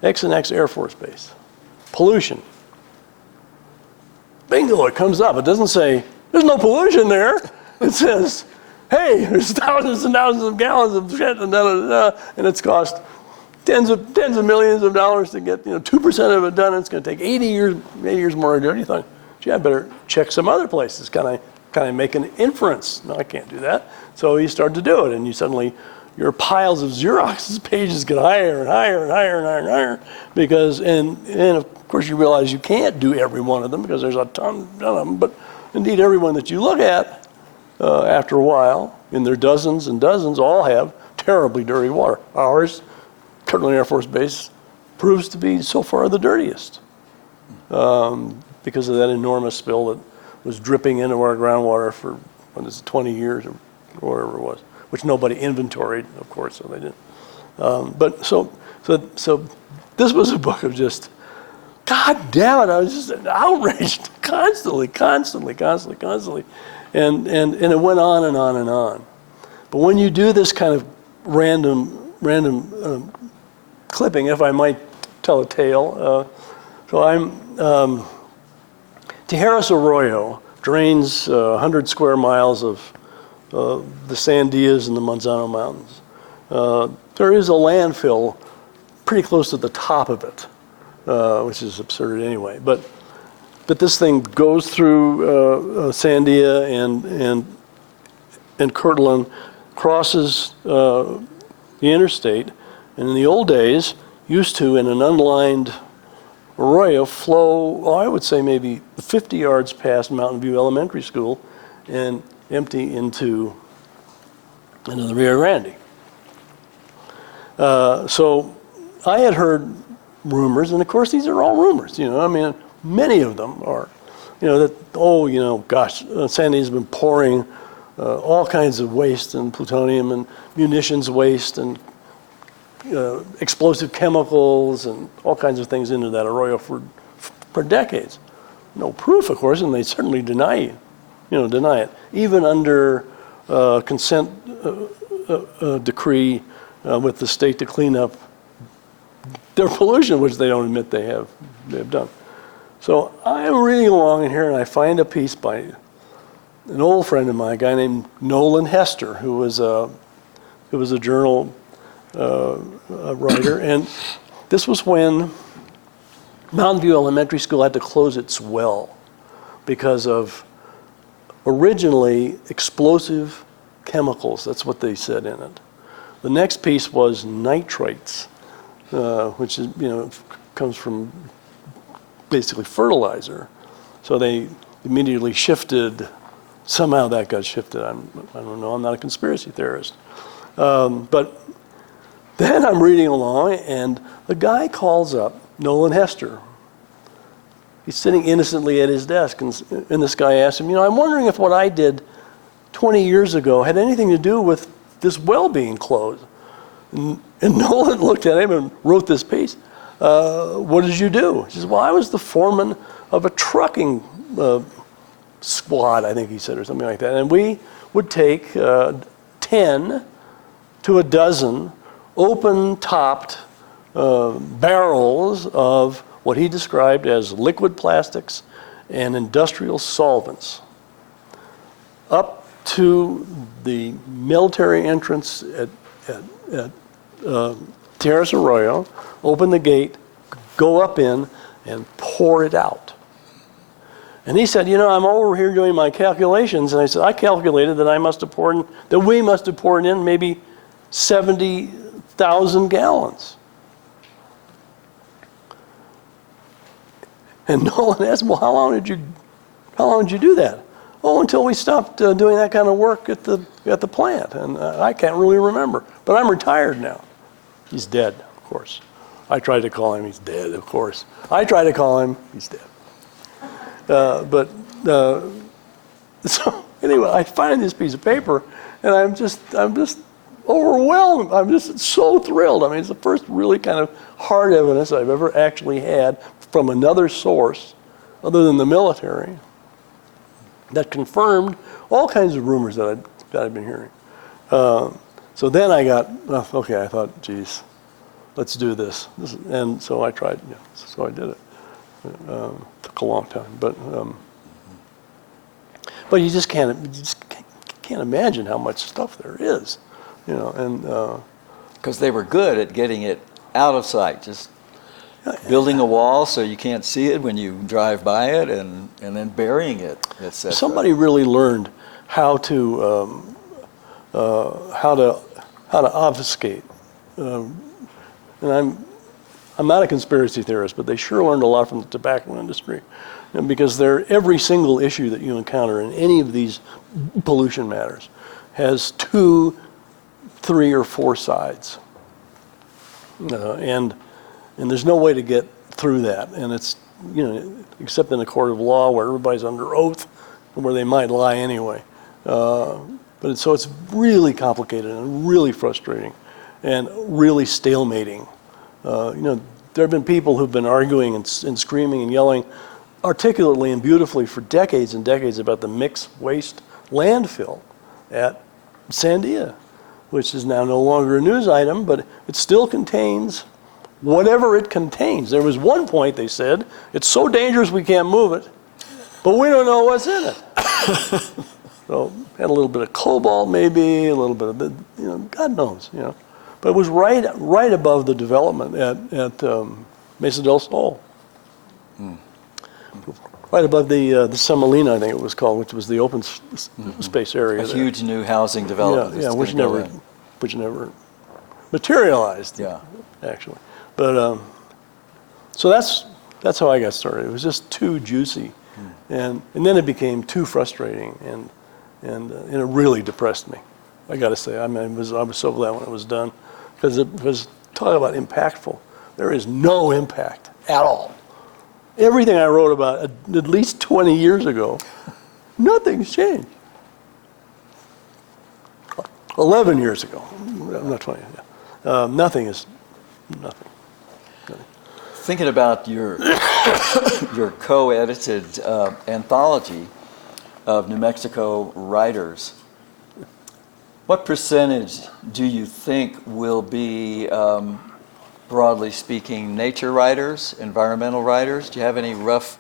X and X Air Force Base, pollution. Bingo, it comes up. It doesn't say, there's no pollution there. It says, hey, there's thousands and thousands of gallons of shit, and and it's cost tens of millions of dollars to get 2% of it done. And it's going to take 80 years more to do anything. Gee, I better check some other places. Can I make an inference? No, I can't do that. So you start to do it, and you suddenly, your piles of Xerox pages get higher and higher and higher and higher and higher, because and of course you realize you can't do every one of them because there's a ton of them. But indeed, every one that you look at, after a while, in their dozens and dozens, all have terribly dirty water. Ours, Kirtland Air Force Base, proves to be so far the dirtiest because of that enormous spill that was dripping into our groundwater for 20 years or whatever it was, which nobody inventoried, of course, so they didn't. But so this was a book of just, God damn it, I was just outraged constantly. And it went on and on and on. But when you do this kind of random clipping, if I might tell a tale, so I'm, Tijeras Arroyo drains 100 square miles of the Sandias and the Manzano Mountains. There is a landfill pretty close to the top of it, which is absurd anyway. But this thing goes through Sandia and Kirtland, crosses the interstate, and in the old days used to, in an unlined arroyo, flow, I would say maybe 50 yards past Mountain View Elementary School and empty into the Rio Grande. So I had heard rumors, and of course these are all rumors, I mean, many of them are, Sandy's been pouring all kinds of waste and plutonium and munitions waste and explosive chemicals and all kinds of things into that arroyo for decades. No proof, of course, and they certainly deny it. Even under consent decree with the state to clean up their pollution, which they don't admit they have done. So I'm reading along in here, and I find a piece by an old friend of mine, a guy named Nolan Hester, who was a journal writer, and this was when Mountain View Elementary School had to close its well because of originally explosive chemicals. That's what they said in it. The next piece was nitrates. which is, comes from basically fertilizer. So they immediately shifted. Somehow that got shifted. I don't know. I'm not a conspiracy theorist. But then I'm reading along, and the guy calls up Nolan Hester. He's sitting innocently at his desk, and this guy asks him, I'm wondering if what I did 20 years ago had anything to do with this well being closed. And Nolan looked at him and wrote this piece. What did you do? He says, well, I was the foreman of a trucking squad, I think he said, or something like that. And we would take 10 to a dozen open-topped barrels of what he described as liquid plastics and industrial solvents up to the military entrance at Terrace Arroyo, open the gate, go up in, and pour it out. And he said, I'm over here doing my calculations, and I said, I calculated that we must have poured in maybe 70,000 gallons. And Nolan asked, well, how long did you do that? Oh, until we stopped doing that kind of work at the plant. And I can't really remember. But I'm retired now. He's dead, of course. I tried to call him. He's dead, of course. I tried to call him. He's dead. So anyway, I find this piece of paper, and I'm just overwhelmed. I'm just so thrilled. I mean, it's the first really kind of hard evidence I've ever actually had from another source, other than the military, that confirmed all kinds of rumors that I'd been hearing. So then I got, okay, I thought, geez, let's do this. And so I tried, so I did it. Took a long time, but you just can't imagine how much stuff there is, and because they were good at getting it out of sight, just building a wall so you can't see it when you drive by it, and then burying it, etc. Somebody really learned how to obfuscate, and I'm not a conspiracy theorist, but they sure learned a lot from the tobacco industry, and because every single issue that you encounter in any of these pollution matters has 2, 3, or 4 sides, and there's no way to get through that, and it's except in a court of law where everybody's under oath, where they might lie anyway. So it's really complicated and really frustrating, and really stalemating. There have been people who've been arguing and screaming and yelling articulately and beautifully for decades and decades about the mixed waste landfill at Sandia, which is now no longer a news item, but it still contains whatever it contains. There was one point they said, it's so dangerous we can't move it, but we don't know what's in it. So had a little bit of cobalt maybe, a little bit of, God knows, But it was right above the development at Mesa del Sol. Right above the Semolina, I think it was called, which was the open space area. A huge new housing development. Yeah, which never materialized. Yeah, actually. But so that's how I got started. It was just too juicy, and then it became too frustrating, and it really depressed me. I got to say, I was so glad when it was done. Because talk about impactful. There is no impact at all. Everything I wrote about at least 20 years ago, nothing's changed. 11 years ago, not 20. Nothing. Thinking about your co-edited anthology of New Mexico writers, what percentage do you think will be, broadly speaking, nature writers, environmental writers? Do you have any rough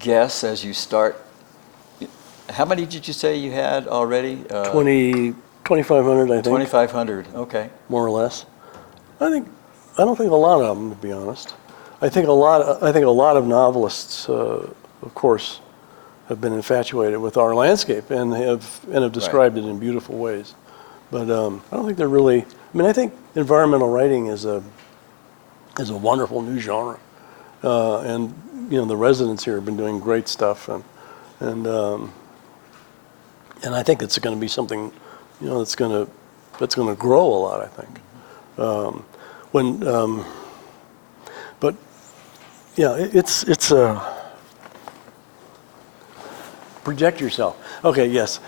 guess as you start? How many did you say you had already? 2,500, I think. 2,500, okay. More or less. I don't think a lot of them, to be honest. I think a lot of novelists, of course, have been infatuated with our landscape and have described it in beautiful ways. But I don't think they're really. I mean, I think environmental writing is a wonderful new genre, and the residents here have been doing great stuff, and I think it's going to be something, that's going to grow a lot. I think but yeah, it's project yourself. Okay, yes.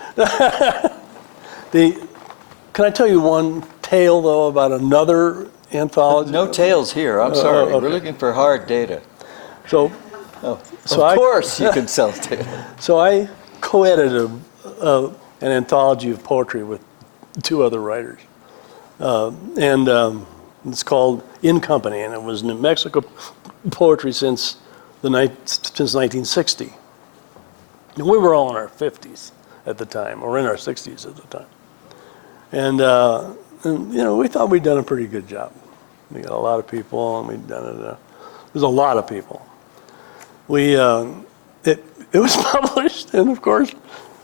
Can I tell you one tale, though, about another anthology? No tales here, I'm sorry. okay. We're looking for hard data. So, Of So course you can sell tales. so I co-edited an anthology of poetry with two other writers. And it's called In Company, and it was New Mexico poetry since 1960. And we were all in our 50s at the time, or in our 60s at the time. And we thought we'd done a pretty good job. We got a lot of people, and we'd done it. There's a lot of people. It was published, and of course,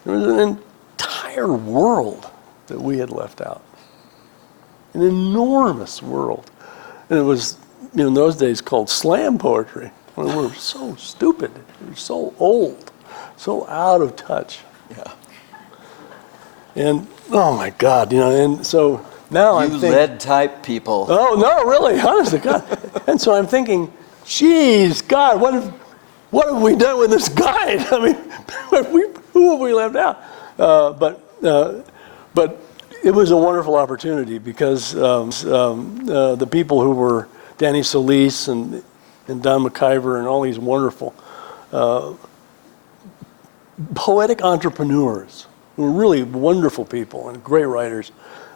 there was an entire world that we had left out. An enormous world. And it was, in those days, called slam poetry. We were so stupid. We were so old, so out of touch. Yeah. And, oh my God, and so now I'm thinking. lead type people. Oh, no, really, honest to God. And so I'm thinking, geez, God, what have we done with this guide? I mean, who have we left out? But it was a wonderful opportunity because the people who were Danny Solis and Don McIver and all these wonderful poetic entrepreneurs who were really wonderful people and great writers.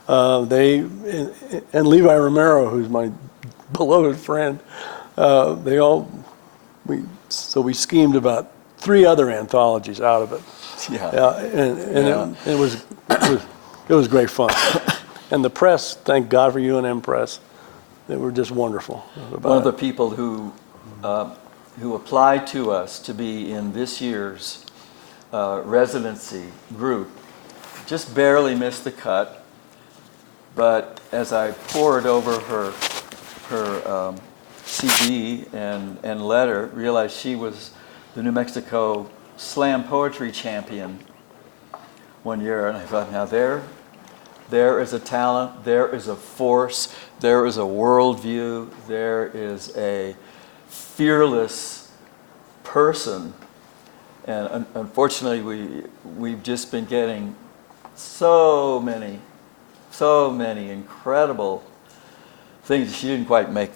And Levi Romero, who's my beloved friend, we schemed about 3 other anthologies out of it. Yeah. And it was great fun. And the press, thank God for UNM Press, they were just wonderful. One of the people who applied to us to be in this year's residency group just barely missed the cut. But as I pored over her CD and letter, realized she was the New Mexico Slam Poetry Champion one year, and I thought, now there is a talent, there is a force, there is a worldview, there is a fearless person, and unfortunately we've just been getting so many incredible things. She didn't quite make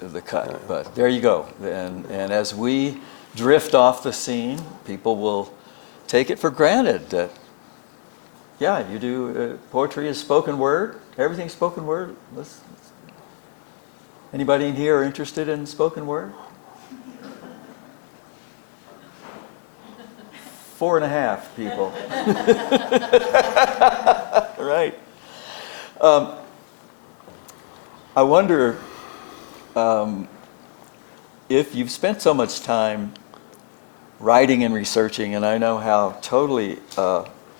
the cut, but there you go. And as we drift off the scene, people will take it for granted that, yeah, you do poetry is spoken word. Everything's spoken word. Anybody in here are interested in spoken word? 4.5 people. Right. I wonder if you've spent so much time writing and researching, and I know how totally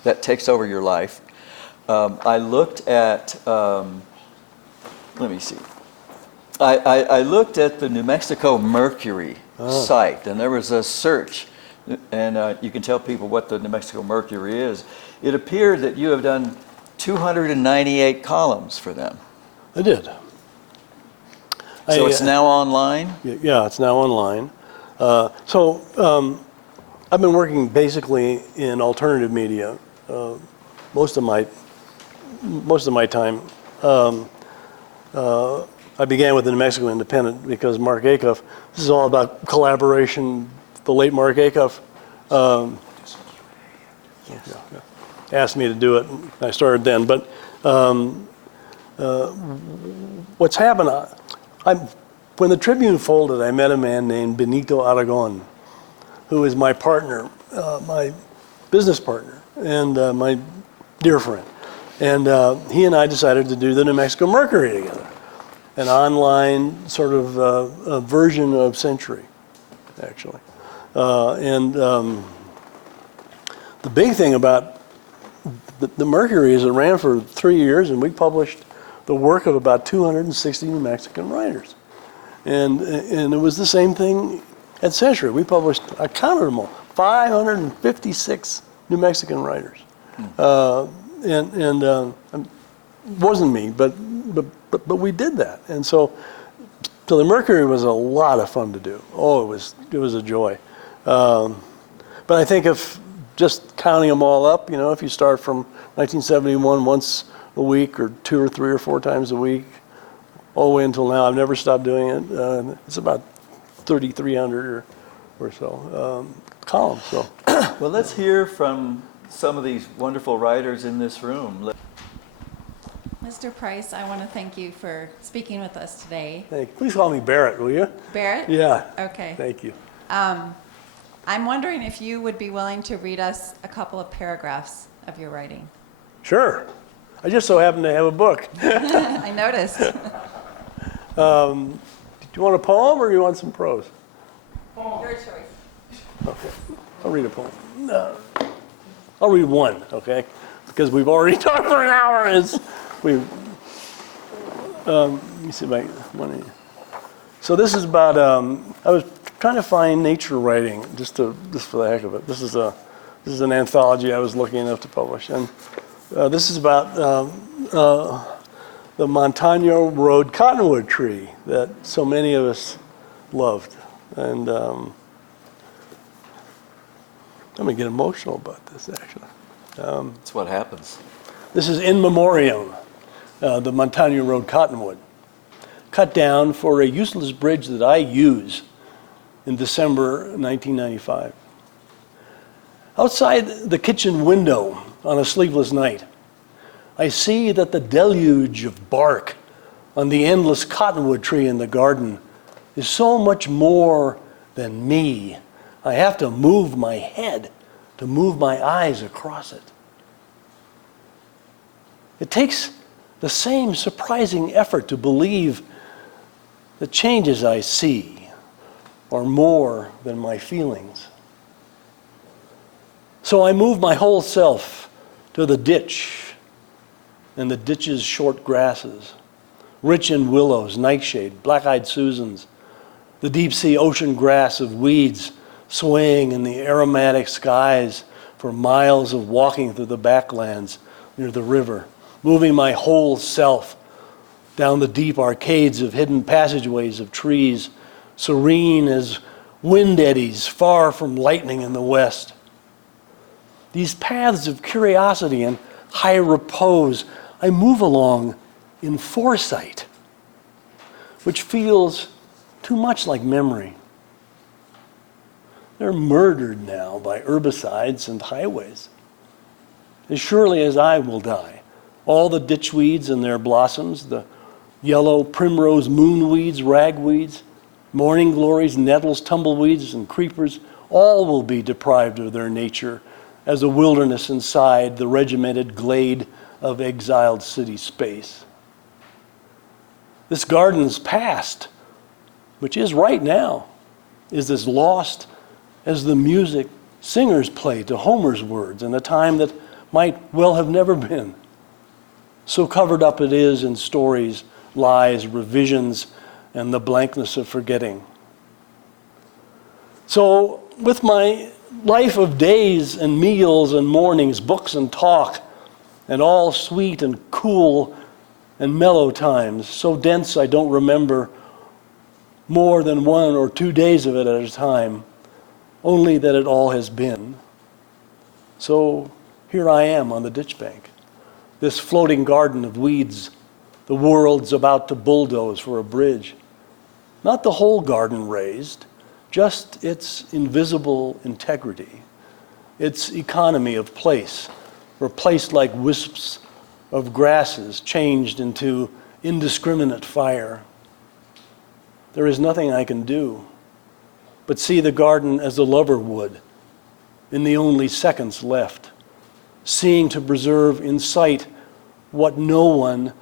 that takes over your life. I looked at, let me see. I looked at the New Mexico Mercury site, and there was a search, and you can tell people what the New Mexico Mercury is. It appeared that you have done 298 columns for them. I did. So it's now online? Yeah, it's now online. I've been working basically in alternative media most of my time. I began with the New Mexico Independent because Mark Acuff, this is all about collaboration. The late Mark Acuff asked me to do it, and I started then. But what's happened, when the Tribune folded, I met a man named Benito Aragon, who is my partner, my business partner, and my dear friend. And he and I decided to do the New Mexico Mercury together, an online sort of a version of Century, actually. The big thing about the Mercury, as it ran for 3 years, and we published the work of about 260 New Mexican writers. And it was the same thing at Century. We published, I counted them all, 556 New Mexican writers. It wasn't me, but we did that. And so the Mercury was a lot of fun to do. Oh, it was a joy. But I think if just counting them all up, if you start from 1971 once a week or 2 or 3 or 4 times a week, all the way until now, I've never stopped doing it. It's about 3,300 or so columns. So, Well, let's hear from some of these wonderful writers in this room. Mr. Price, I want to thank you for speaking with us today. thank you. Please call me Barrett, will you? Barrett? Yeah. Okay. Thank you. I'm wondering if you would be willing to read us a couple of paragraphs of your writing. Sure. I just so happen to have a book. I noticed. Do you want a poem or do you want some prose? Your choice. Okay. I'll read a poem. No. I'll read one, okay? Because we've already talked for an hour. Let me see my money. So this is about, I was trying to find nature writing just for the heck of it. This is an anthology I was lucky enough to publish. And this is about the Montano Road cottonwood tree that so many of us loved. And I'm going to get emotional about this, actually. That's what happens. This is in memoriam, the Montano Road cottonwood, cut down for a useless bridge that I use in December 1995. Outside the kitchen window on a sleepless night, I see that the deluge of bark on the endless cottonwood tree in the garden is so much more than me. I have to move my head to move my eyes across it. It takes the same surprising effort to believe the changes I see are more than my feelings. So I move my whole self to the ditch and the ditch's short grasses, rich in willows, nightshade, black-eyed Susans, the deep-sea ocean grass of weeds swaying in the aromatic skies for miles of walking through the backlands near the river, moving my whole self down the deep arcades of hidden passageways of trees, serene as wind eddies far from lightning in the west. These paths of curiosity and high repose I move along in foresight, which feels too much like memory. They're murdered now by herbicides and highways. As surely as I will die, all the ditchweeds and their blossoms, the yellow primrose moonweeds, ragweeds, morning glories, nettles, tumbleweeds, and creepers, all will be deprived of their nature as a wilderness inside the regimented glade of exiled city space. This garden's past, which is right now, is as lost as the music singers play to Homer's words in a time that might well have never been. So covered up it is in stories, lies, revisions, and the blankness of forgetting. So with my life of days and meals and mornings, books and talk, and all sweet and cool and mellow times, so dense I don't remember more than 1 or 2 days of it at a time, only that it all has been. So here I am on the ditch bank, this floating garden of weeds the world's about to bulldoze for a bridge. Not the whole garden raised, just its invisible integrity, its economy of place, replaced like wisps of grasses changed into indiscriminate fire. There is nothing I can do but see the garden as a lover would in the only seconds left, seeing to preserve in sight what no one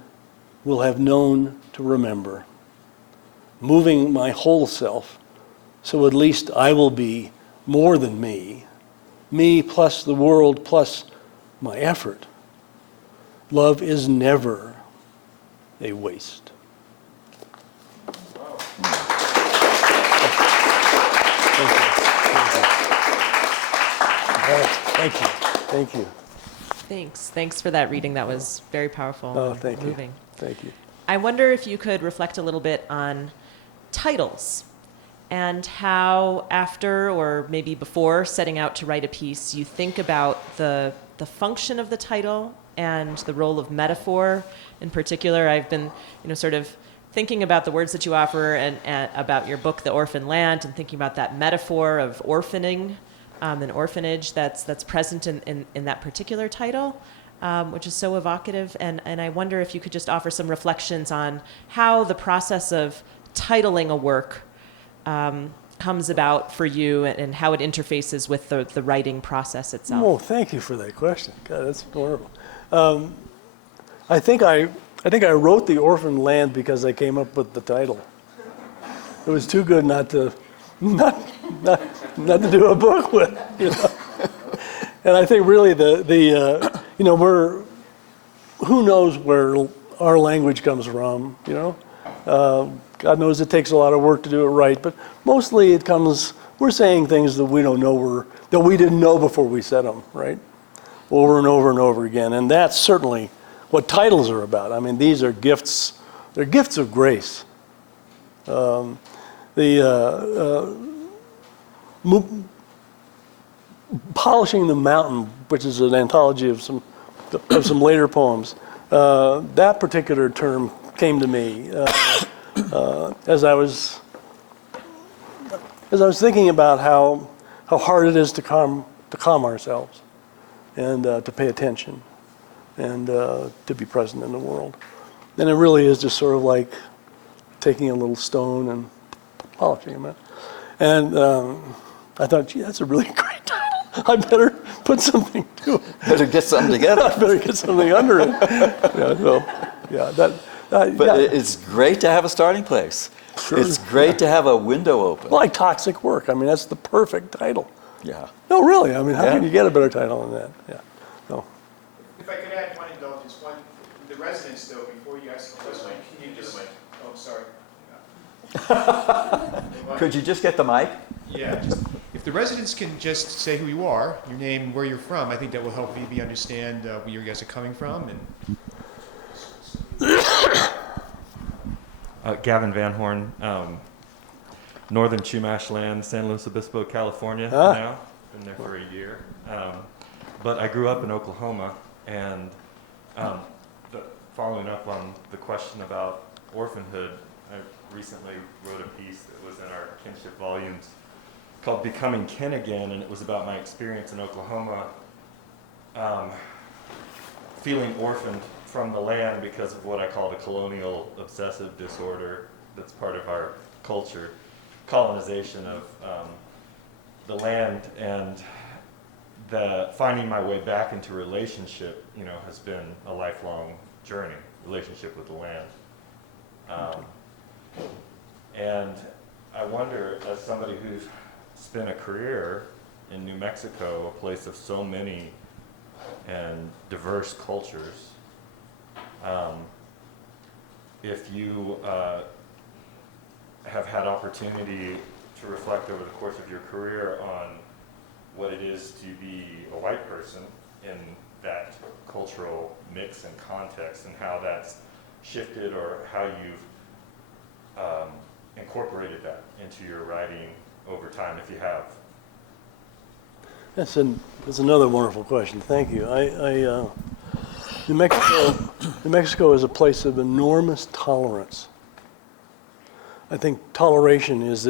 will have known to remember, moving my whole self so at least I will be more than me plus the world, plus my effort. Love is never a waste. Thank you. Thank you. Thanks for that reading. That was very powerful Oh, and thank you. moving. Thank you. I wonder if you could reflect a little bit on titles and how after or maybe before setting out to write a piece, you think about the function of the title and the role of metaphor in particular. I've been, sort of thinking about the words that you offer and about your book, The Orphan Land, and thinking about that metaphor of orphaning, an orphanage that's present in that particular title, which is so evocative. And I wonder if you could just offer some reflections on how the process of titling a work comes about for you and how it interfaces with the writing process itself. Oh, thank you for that question. God, that's wonderful. I think I wrote The Orphan Land because I came up with the title. It was too good not to do a book with, And I think really who knows where our language comes from, God knows it takes a lot of work to do it right, but mostly we're saying things that we don't know that we didn't know before we said them, right? Over and over and over again. And that's certainly what titles are about. I mean, these are gifts. They're gifts of grace. Polishing the Mountain, which is an anthology of some later poems, that particular term came to me as I was thinking about how hard it is to calm ourselves and to pay attention and to be present in the world. And it really is just sort of like taking a little stone and polishing it. And I thought, gee, that's a really great title. I better put something to it. Better get something together. I better get something under it. But it's great to have a starting place. Sure. It's great to have a window open. Like Toxic Work. I mean, that's the perfect title. Yeah. No, really. I mean, how Yeah. can you get a better title than that? Yeah. No. If I could add one indulgence, the residents, though, before you ask the question, can you just, oh, sorry. Could you just get the mic? Yeah, if the residents can just say who you are, your name, and where you're from, I think that will help VB understand where you guys are coming from. And Gavin Van Horn, Northern Chumash Land, San Luis Obispo, California Ah. now. Been there for a year. But I grew up in Oklahoma, and following up on the question about orphanhood, I recently wrote a piece that was in our kinship volumes called Becoming Kin Again, and it was about my experience in Oklahoma feeling orphaned from the land because of what I call the colonial obsessive disorder that's part of our culture, colonization of the land, and the finding my way back into relationship, has been a lifelong journey, relationship with the land. And I wonder, as somebody who's spent a career in New Mexico, a place of so many and diverse cultures, if you have had opportunity to reflect over the course of your career on what it is to be a white person in that cultural mix and context, and how that's shifted or how you've incorporated that into your writing over time, if you have. That's another wonderful question. Thank you. New Mexico is a place of enormous tolerance. I think toleration is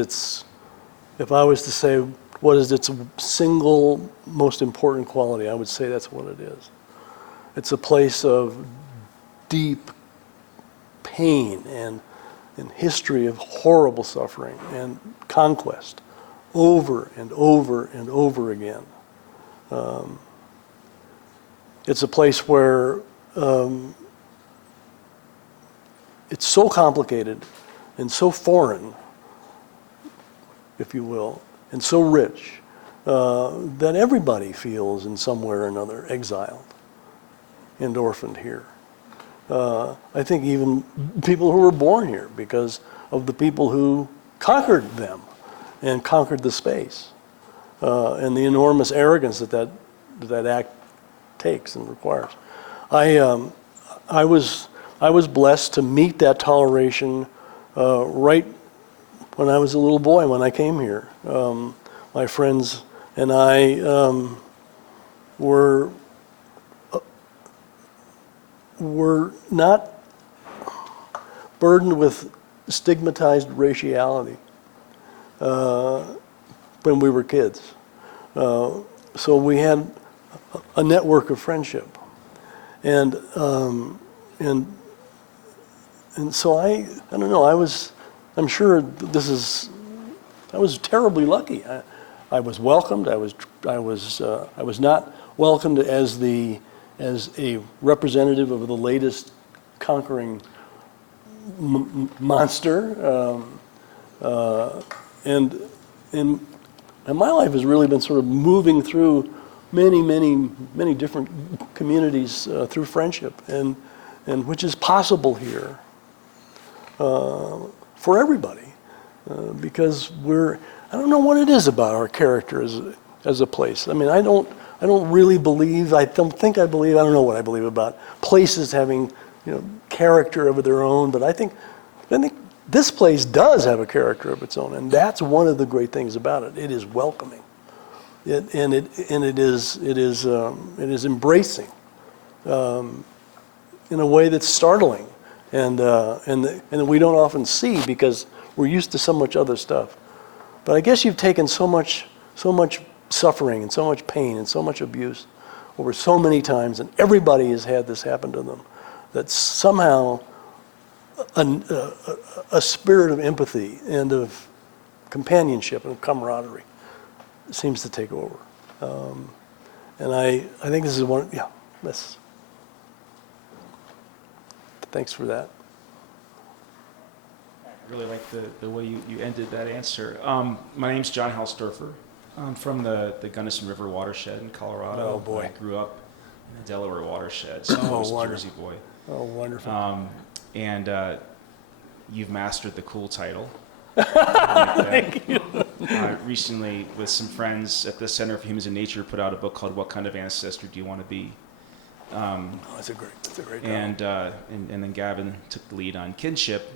if I was to say what is its single most important quality, I would say that's what it is. It's a place of deep pain and history of horrible suffering and conquest over and over and over again. It's a place where it's so complicated and so foreign, if you will, and so rich that everybody feels in some way or another exiled. and orphaned here. I think even people who were born here because of the people who conquered them and conquered the space, and the enormous arrogance that act takes and requires. I was blessed to meet that toleration right when I was a little boy when I came here. My friends and I were not burdened with stigmatized raciality when we were kids. So we had a network of friendship, and so I don't know. I'm sure I was terribly lucky. I was welcomed. I was not welcomed as a representative of the latest conquering monster, and my life has really been sort of moving through many different communities through friendship, and which is possible here for everybody, because I don't know what it is about our character as a place. I mean, I don't really believe. I don't know what I believe about places having character of their own. But I think this place does have a character of its own, and that's one of the great things about it. It is welcoming, it is embracing in a way that's startling, and that we don't often see because we're used to so much other stuff. But I guess you've taken so much suffering and so much pain and so much abuse over so many times, and everybody has had this happen to them, that somehow a spirit of empathy and of companionship and camaraderie seems to take over. And I think this is one, thanks for that. I really like the way you ended that answer. My name's John Halsdorfer. I'm from the Gunnison River watershed in Colorado. Oh, boy. I grew up in the Delaware watershed, so I was a Jersey boy. Oh, wonderful. And you've mastered the cool title. Thank you. Recently, with some friends at the Center for Humans and Nature, put out a book called "What Kind of Ancestor Do You Want to Be?" That's a great title. And then Gavin took the lead on kinship.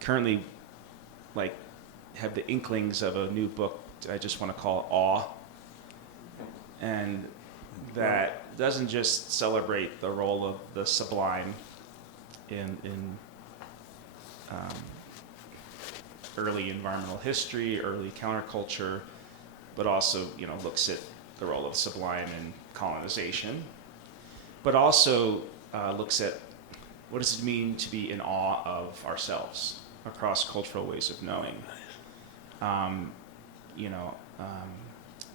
Currently, have the inklings of a new book I just want to call Awe, and that doesn't just celebrate the role of the sublime in early environmental history, early counterculture, but also looks at the role of sublime in colonization, but also looks at what does it mean to be in awe of ourselves across cultural ways of knowing.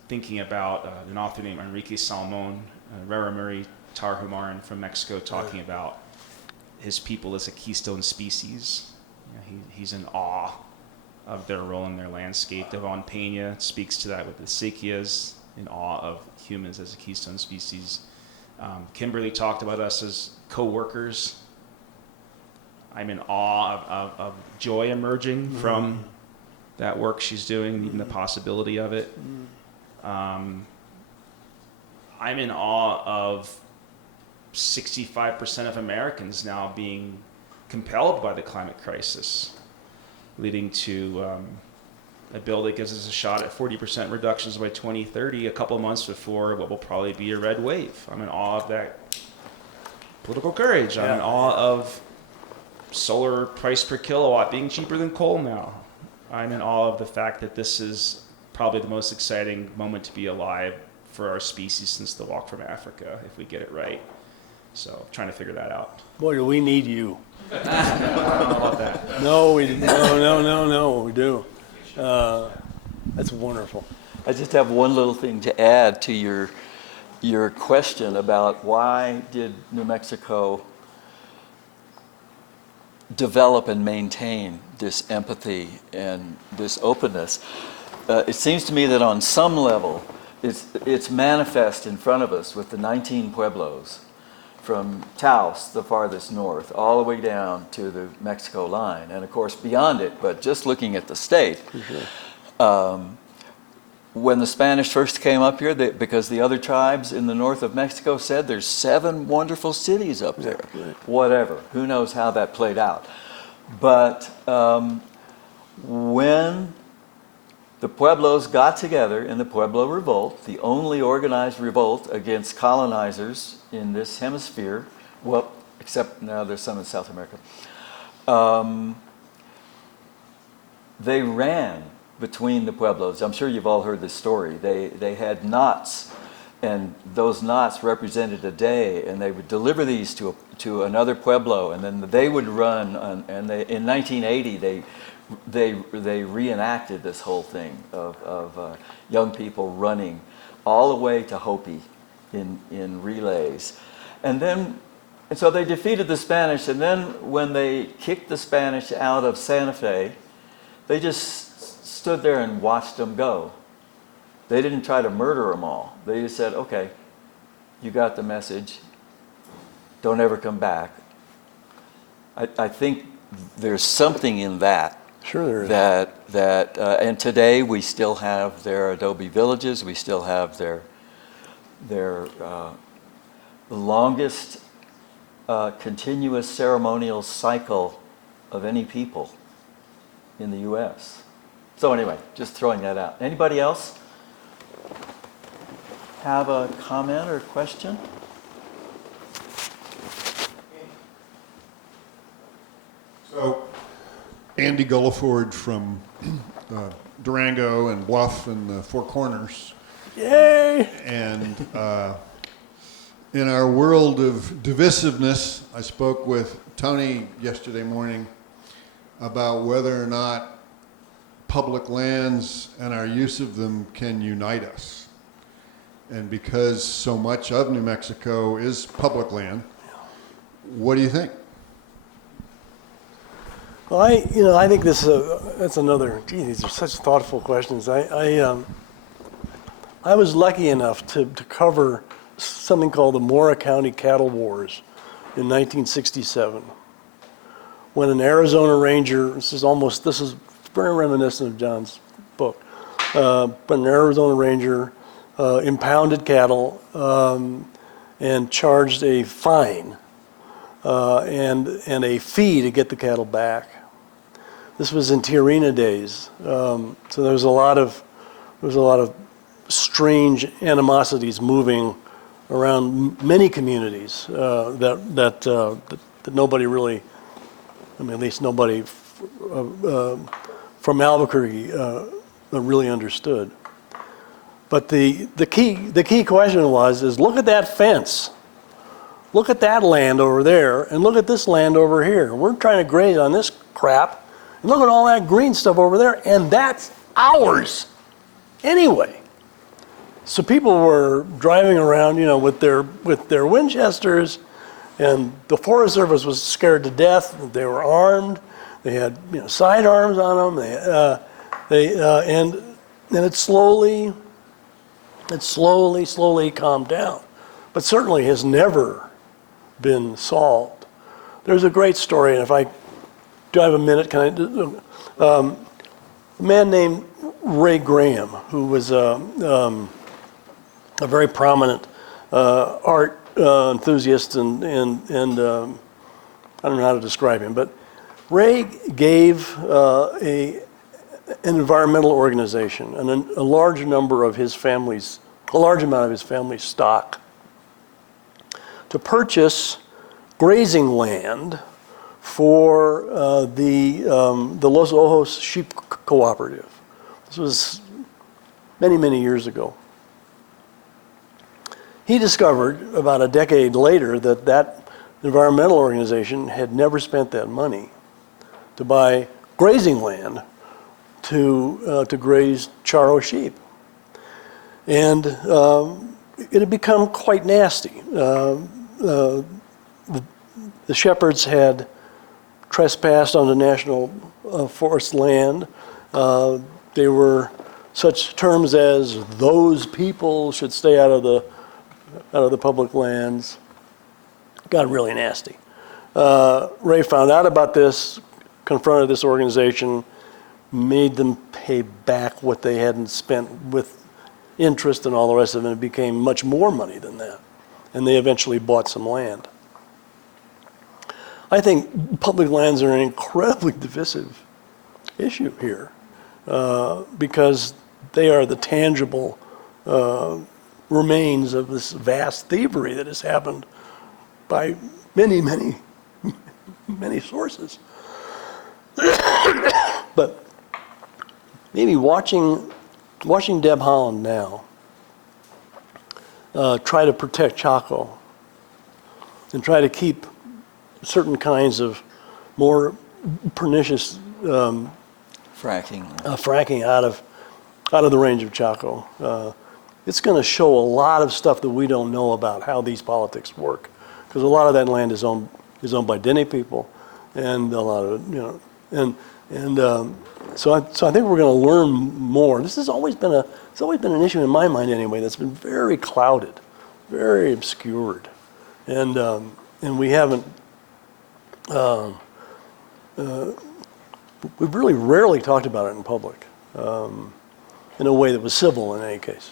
Thinking about an author named Enrique Salmon, Raramuri Tarhumaran from Mexico, talking about his people as a keystone species. He's in awe of their role in their landscape. Devon Pena speaks to that with the Sikyas, in awe of humans as a keystone species. Kimberly talked about us as co-workers. I'm in awe of joy emerging from that work she's doing, even the possibility of it. I'm in awe of 65% of Americans now being compelled by the climate crisis, leading to a bill that gives us a shot at 40% reductions by 2030, a couple of months before what will probably be a red wave. I'm in awe of that political courage. I'm in awe of solar price per kilowatt being cheaper than coal now. I'm in awe of the fact that this is probably the most exciting moment to be alive for our species since the walk from Africa, if we get it right. So, trying to figure that out. Boy, do we need you. I don't know about that. No, we do. That's wonderful. I just have one little thing to add to your question about why did New Mexico develop and maintain this empathy and this openness. It seems to me that on some level, it's manifest in front of us with the 19 pueblos Taos, the farthest north, all the way down to the Mexico line, and of course beyond it, but just looking at the state. When the Spanish first came up here, because the other tribes in the north of Mexico said there's 7 wonderful cities up there. Whatever. Who knows how that played out. But when the Pueblos got together in the Pueblo Revolt, the only organized revolt against colonizers in this hemisphere, well, except now there's some in South America, they ran between the Pueblos. I'm sure you've all heard this story. They had knots, and those knots represented a day, and they would deliver these to another Pueblo, and then they would run, and in 1980, they reenacted this whole thing of young people running all the way to Hopi in relays. And so they defeated the Spanish, and then when they kicked the Spanish out of Santa Fe, they just stood there and watched them go. They didn't try to murder them all. They just said, okay, you got the message. Don't ever come back. I think there's something in that. Sure there is. And today we still have their adobe villages. We still have their longest continuous ceremonial cycle of any people in the U.S. So anyway, just throwing that out. Anybody else have a comment or question? So, Andy Gulliford from Durango and Bluff and the Four Corners. Yay! And in our world of divisiveness, I spoke with Tony yesterday morning about whether or not public lands and our use of them can unite us. And because so much of New Mexico is public land, what do you think? Well, I think that's another. Gee, these are such thoughtful questions. I was lucky enough to cover something called the Mora County Cattle Wars in 1967, when an Arizona Ranger. This is very reminiscent of John's book. But an Arizona Ranger impounded cattle and charged a fine and a fee to get the cattle back. This was in Tiarina days, so there was a lot of strange animosities moving around many communities that nobody really, I mean, at least nobody from Albuquerque really understood. But the key question is look at that fence. Look at that land over there, and look at this land over here. We're trying to graze on this crap, and look at all that green stuff over there, and that's ours anyway. So people were driving around, with their Winchesters, and the Forest Service was scared to death. They were armed. They had sidearms on them. And it slowly calmed down, but certainly has never been solved. There's a great story, and do I have a minute? Can I? A man named Ray Graham, who was a very prominent art enthusiast, and I don't know how to describe him, but Ray gave an environmental organization and a large amount of his family's stock to purchase grazing land for the Los Ojos Sheep Cooperative. This was many, many years ago. He discovered about a decade later that environmental organization had never spent that money to buy grazing land to graze charro sheep. And it had become quite nasty. The shepherds had trespassed on the national forest land. They were such terms as those people should stay out of the public lands. got really nasty. Ray found out about this, confronted this organization, made them pay back what they hadn't spent with interest and all the rest of it. It became much more money than that. And they eventually bought some land. I think public lands are an incredibly divisive issue here because they are the tangible remains of this vast thievery that has happened by many, many, many sources. But maybe watching Deb Haaland now try to protect Chaco and try to keep certain kinds of more pernicious Fracking. fracking out of the range of Chaco. It's going to show a lot of stuff that we don't know about how these politics work, because a lot of that land is owned by Dene people, and a lot of so I think we're going to learn more. This has always been an issue in my mind anyway that's been very clouded, very obscured, and we haven't. We've really rarely talked about it in public, in a way that was civil in any case.